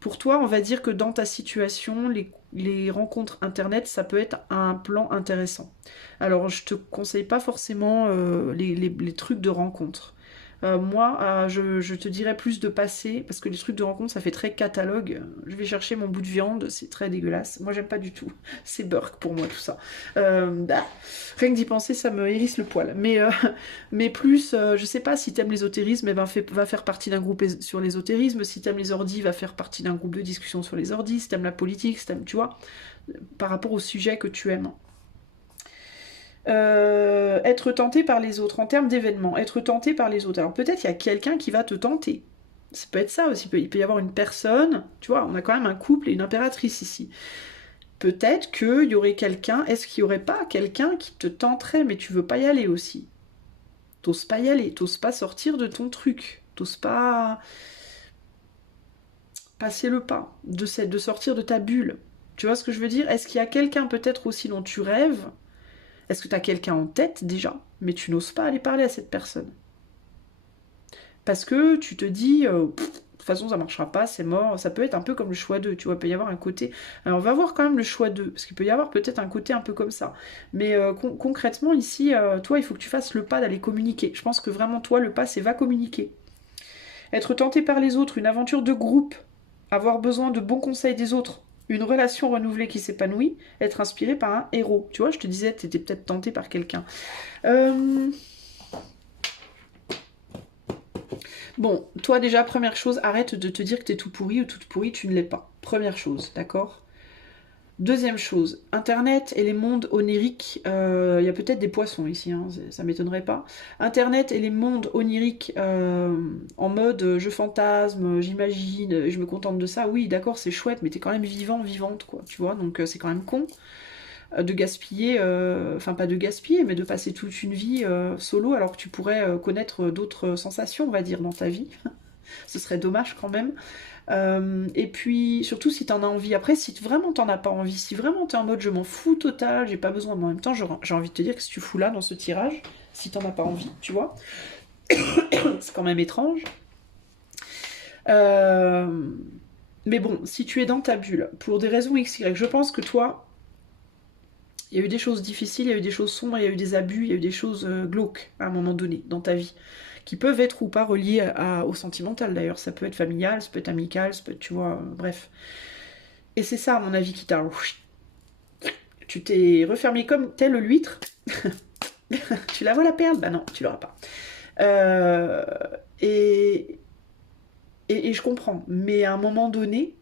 Pour toi, on va dire que dans ta situation, les rencontres internet, ça peut être un plan intéressant. Alors, je te conseille pas forcément les trucs de rencontres. Moi, je te dirais plus de passer, parce que les trucs de rencontre, ça fait très catalogue. Je vais chercher mon bout de viande, c'est très dégueulasse. Moi, j'aime pas du tout. C'est burk pour moi, tout ça. Rien que d'y penser, ça me hérisse le poil. Mais plus, je sais pas, si t'aimes l'ésotérisme, eh ben, va faire partie d'un groupe sur l'ésotérisme. Si t'aimes les ordis, va faire partie d'un groupe de discussion sur les ordis. Si t'aimes la politique, si t'aimes, tu vois, par rapport au sujet que tu aimes. Être tenté par les autres, en termes d'événements, être tenté par les autres. Alors peut-être il y a quelqu'un qui va te tenter. Ça peut être ça aussi, il peut y avoir une personne, tu vois, on a quand même un couple et une impératrice ici. Peut-être qu'il y aurait quelqu'un, est-ce qu'il n'y aurait pas quelqu'un qui te tenterait, mais tu veux pas y aller aussi. T'oses pas y aller, t'oses pas sortir de ton truc, t'oses pas passer le pas, de sortir de ta bulle. Tu vois ce que je veux dire? Est-ce qu'il y a quelqu'un peut-être aussi dont tu rêves? Est-ce que tu as quelqu'un en tête déjà, mais tu n'oses pas aller parler à cette personne? Parce que tu te dis, de toute façon ça marchera pas, c'est mort. Ça peut être un peu comme le choix 2, tu vois, il peut y avoir un côté... Alors on va voir quand même le choix 2, parce qu'il peut y avoir peut-être un côté un peu comme ça. Mais concrètement ici, toi il faut que tu fasses le pas d'aller communiquer. Je pense que vraiment toi le pas c'est va communiquer. Être tenté par les autres, une aventure de groupe, avoir besoin de bons conseils des autres, une relation renouvelée qui s'épanouit, être inspiré par un héros. Tu vois, je te disais, tu étais peut-être tenté par quelqu'un. Bon, toi déjà, première chose, arrête de te dire que t'es tout pourri ou toute pourrie, tu ne l'es pas. Première chose, d'accord? Deuxième chose, Internet et les mondes oniriques, il y a peut-être des poissons ici, hein, ça m'étonnerait pas. Internet et les mondes oniriques en mode je fantasme, j'imagine, je me contente de ça, oui d'accord c'est chouette, mais t'es quand même vivant, vivante quoi, tu vois, donc c'est quand même con de gaspiller, enfin pas de gaspiller, mais de passer toute une vie solo alors que tu pourrais connaître d'autres sensations, on va dire, dans ta vie. Ce serait dommage quand même. Et puis, surtout si t'en as envie. Après, si vraiment t'en as pas envie, si vraiment t'es en mode je m'en fous total, j'ai pas besoin, mais en même temps, j'ai envie de te dire que si tu fous là dans ce tirage, si t'en as pas envie, tu vois, c'est quand même étrange. Mais bon, si tu es dans ta bulle, pour des raisons XY, je pense que toi, il y a eu des choses difficiles, il y a eu des choses sombres, il y a eu des abus, il y a eu des choses glauques à un moment donné dans ta vie, qui peuvent être ou pas reliées au sentimental d'ailleurs. Ça peut être familial, ça peut être amical, ça peut être, tu vois, bref. Et c'est ça, à mon avis, qui t'a... Tu t'es refermé comme telle l'huître. Tu la vois la perle? Bah non, tu l'auras pas. Euh, et, et je comprends. Mais à un moment donné,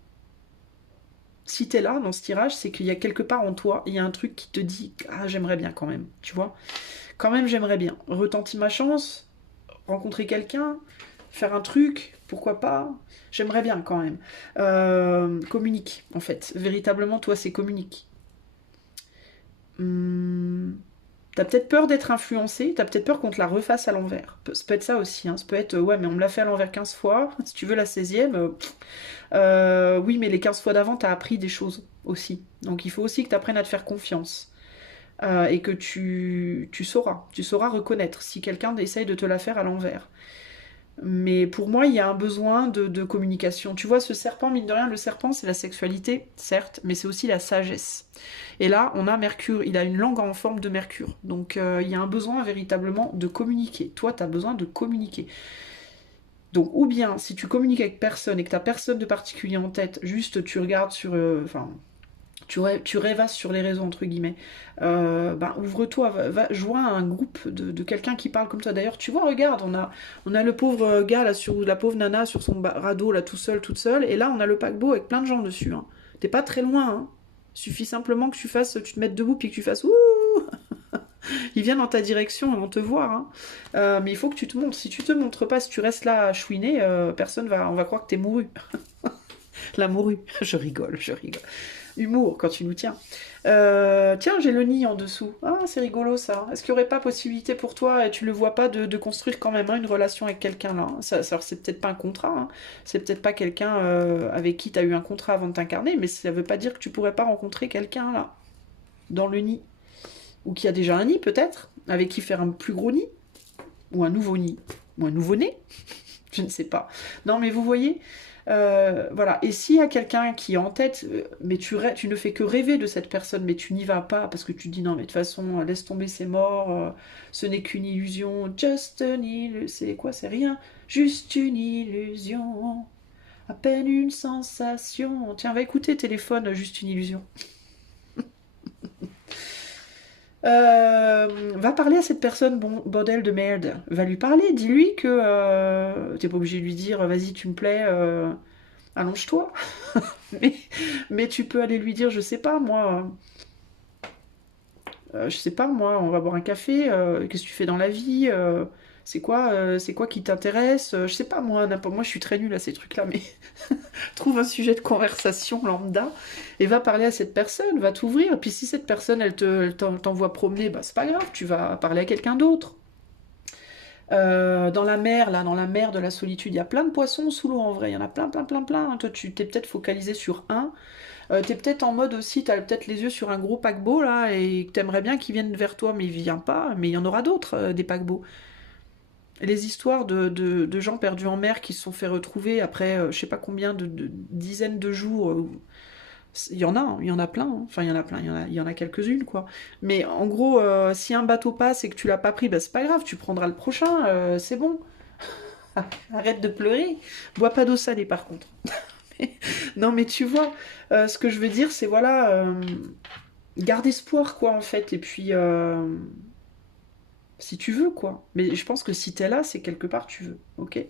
si t'es là dans ce tirage, c'est qu'il y a quelque part en toi, il y a un truc qui te dit ah j'aimerais bien quand même, tu vois. Quand même j'aimerais bien. Retenter ma chance, rencontrer quelqu'un, faire un truc, pourquoi pas. J'aimerais bien quand même. Communique en fait. Véritablement toi c'est communique. T'as peut-être peur d'être influencé, t'as peut-être peur qu'on te la refasse à l'envers. Ça peut être ça aussi, hein. Ça peut être, ouais, mais on me l'a fait à l'envers 15 fois, si tu veux la 16e, oui, mais les 15 fois d'avant, t'as appris des choses aussi. Donc il faut aussi que t'apprennes à te faire confiance. Et que tu sauras reconnaître si quelqu'un essaye de te la faire à l'envers. Mais pour moi, il y a un besoin de communication. Tu vois, ce serpent, mine de rien, le serpent, c'est la sexualité, certes, mais c'est aussi la sagesse. Et là, on a Mercure, il a une langue en forme de Mercure. Donc, il y a un besoin véritablement de communiquer. Toi, tu as besoin de communiquer. Donc, ou bien, si tu communiques avec personne et que tu n'as personne de particulier en tête, juste tu regardes sur... tu rêvasses sur les réseaux, entre guillemets, ben, ouvre-toi, joins un groupe de quelqu'un qui parle comme toi. D'ailleurs, tu vois, regarde, on a le pauvre gars, là, la pauvre nana sur son radeau, là, tout seul, toute seule, et là, on a le paquebot avec plein de gens dessus. Hein. T'es pas très loin, hein. Suffit simplement que tu te mettes debout, puis que tu fasses ouh. Il vient dans ta direction, ils vont te voir. Hein. Mais il faut que tu te montres. Si tu te montres pas, si tu restes là à chouiner, on va croire que t'es mouru. La morue. Je rigole. Humour quand tu nous tiens. Tiens, j'ai le nid en dessous. Ah, c'est rigolo ça. Est-ce qu'il n'y aurait pas possibilité pour toi, et tu le vois pas, de construire quand même une relation avec quelqu'un là? Alors, c'est peut-être pas un contrat, hein. C'est peut-être pas quelqu'un avec qui tu as eu un contrat avant de t'incarner, mais ça veut pas dire que tu pourrais pas rencontrer quelqu'un là, dans le nid. ou qui a déjà un nid peut-être, avec qui faire un plus gros nid, ou un nouveau nid, ou un nouveau-né, je ne sais pas. Non mais vous voyez, voilà. Et s'il y a quelqu'un qui est en tête, mais tu ne fais que rêver de cette personne, mais tu n'y vas pas, parce que tu dis non mais de toute façon, laisse tomber, c'est mort, ce n'est qu'une illusion, just an illusion, c'est quoi, c'est rien, juste une illusion, à peine une sensation. Tiens, va écouter téléphone, juste une illusion. Va parler à cette personne, bon, bordel de merde. Va lui parler, dis-lui que t'es pas obligé de lui dire vas-y, tu me plais, allonge-toi. mais, mais tu peux aller lui dire, je sais pas moi, on va boire un café, qu'est-ce que tu fais dans la vie, c'est quoi qui t'intéresse, je sais pas moi, n'importe, moi je suis très nulle à ces trucs-là, mais trouve un sujet de conversation lambda et va parler à cette personne, va t'ouvrir. Et puis si cette personne, t'envoie promener, bah c'est pas grave, tu vas parler à quelqu'un d'autre. Dans la mer, là, dans la mer de la solitude, il y a plein de poissons sous l'eau en vrai, il y en a plein, plein, plein, plein. Toi, tu t'es peut-être focalisé sur un. T'es peut-être en mode aussi, t'as peut-être les yeux sur un gros paquebot là, et t'aimerais bien qu'il vienne vers toi, mais il vient pas. Mais il y en aura d'autres, des paquebots. Les histoires de gens perdus en mer qui se sont fait retrouver après je sais pas combien de dizaines de jours. Il y en a, hein, il y en a plein. Hein. Enfin, il y en a plein, il y en a quelques-unes, quoi. Mais en gros, si un bateau passe et que tu l'as pas pris, bah, c'est pas grave, tu prendras le prochain, c'est bon. Arrête de pleurer. Bois pas d'eau salée, par contre. Non, mais tu vois, ce que je veux dire, c'est voilà, garde espoir, quoi, en fait. Et puis, si tu veux, quoi. Mais je pense que si t'es là, c'est quelque part tu veux, ok.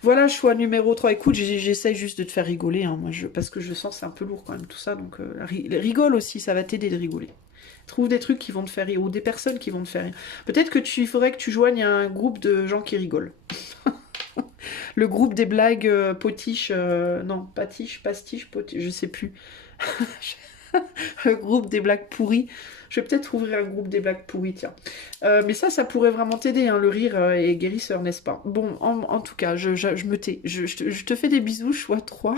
Voilà, choix numéro 3. Écoute, j'essaye juste de te faire rigoler, hein, moi, parce que je sens que c'est un peu lourd quand même tout ça, donc rigole aussi, ça va t'aider de rigoler. Trouve des trucs qui vont te faire rire, ou des personnes qui vont te faire rire. Peut-être que il faudrait que tu joignes un groupe de gens qui rigolent. Le groupe des blagues potiches, non, patiches, pastiches, potiches, je sais plus. Le groupe des blagues pourries. Je vais peut-être ouvrir un groupe des blagues pourries, tiens. Mais ça pourrait vraiment t'aider, hein, le rire est guérisseur, n'est-ce pas? Bon, en tout cas, je me tais. Je te fais des bisous, choix 3.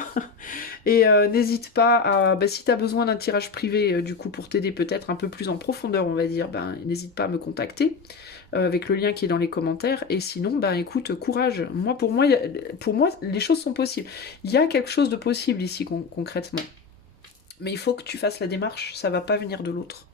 Et n'hésite pas à... Bah, si t'as besoin d'un tirage privé, du coup, pour t'aider peut-être un peu plus en profondeur, on va dire, ben, n'hésite pas à me contacter, avec le lien qui est dans les commentaires. Et sinon, ben, écoute, courage. Pour moi, les choses sont possibles. Il y a quelque chose de possible ici, concrètement. Mais il faut que tu fasses la démarche, ça va pas venir de l'autre.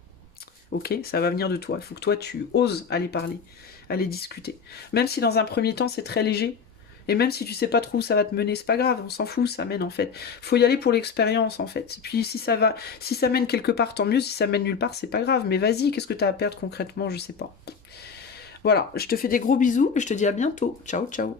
Ok, ça va venir de toi. Il faut que toi, tu oses aller parler, aller discuter. Même si dans un premier temps, c'est très léger, et même si tu sais pas trop où ça va te mener, c'est pas grave, on s'en fout, ça mène en fait. Faut y aller pour l'expérience en fait. Et puis si ça mène quelque part, tant mieux. Si ça mène nulle part, c'est pas grave. Mais vas-y, qu'est-ce que t'as à perdre concrètement? Je sais pas. Voilà, je te fais des gros bisous et je te dis à bientôt. Ciao, ciao.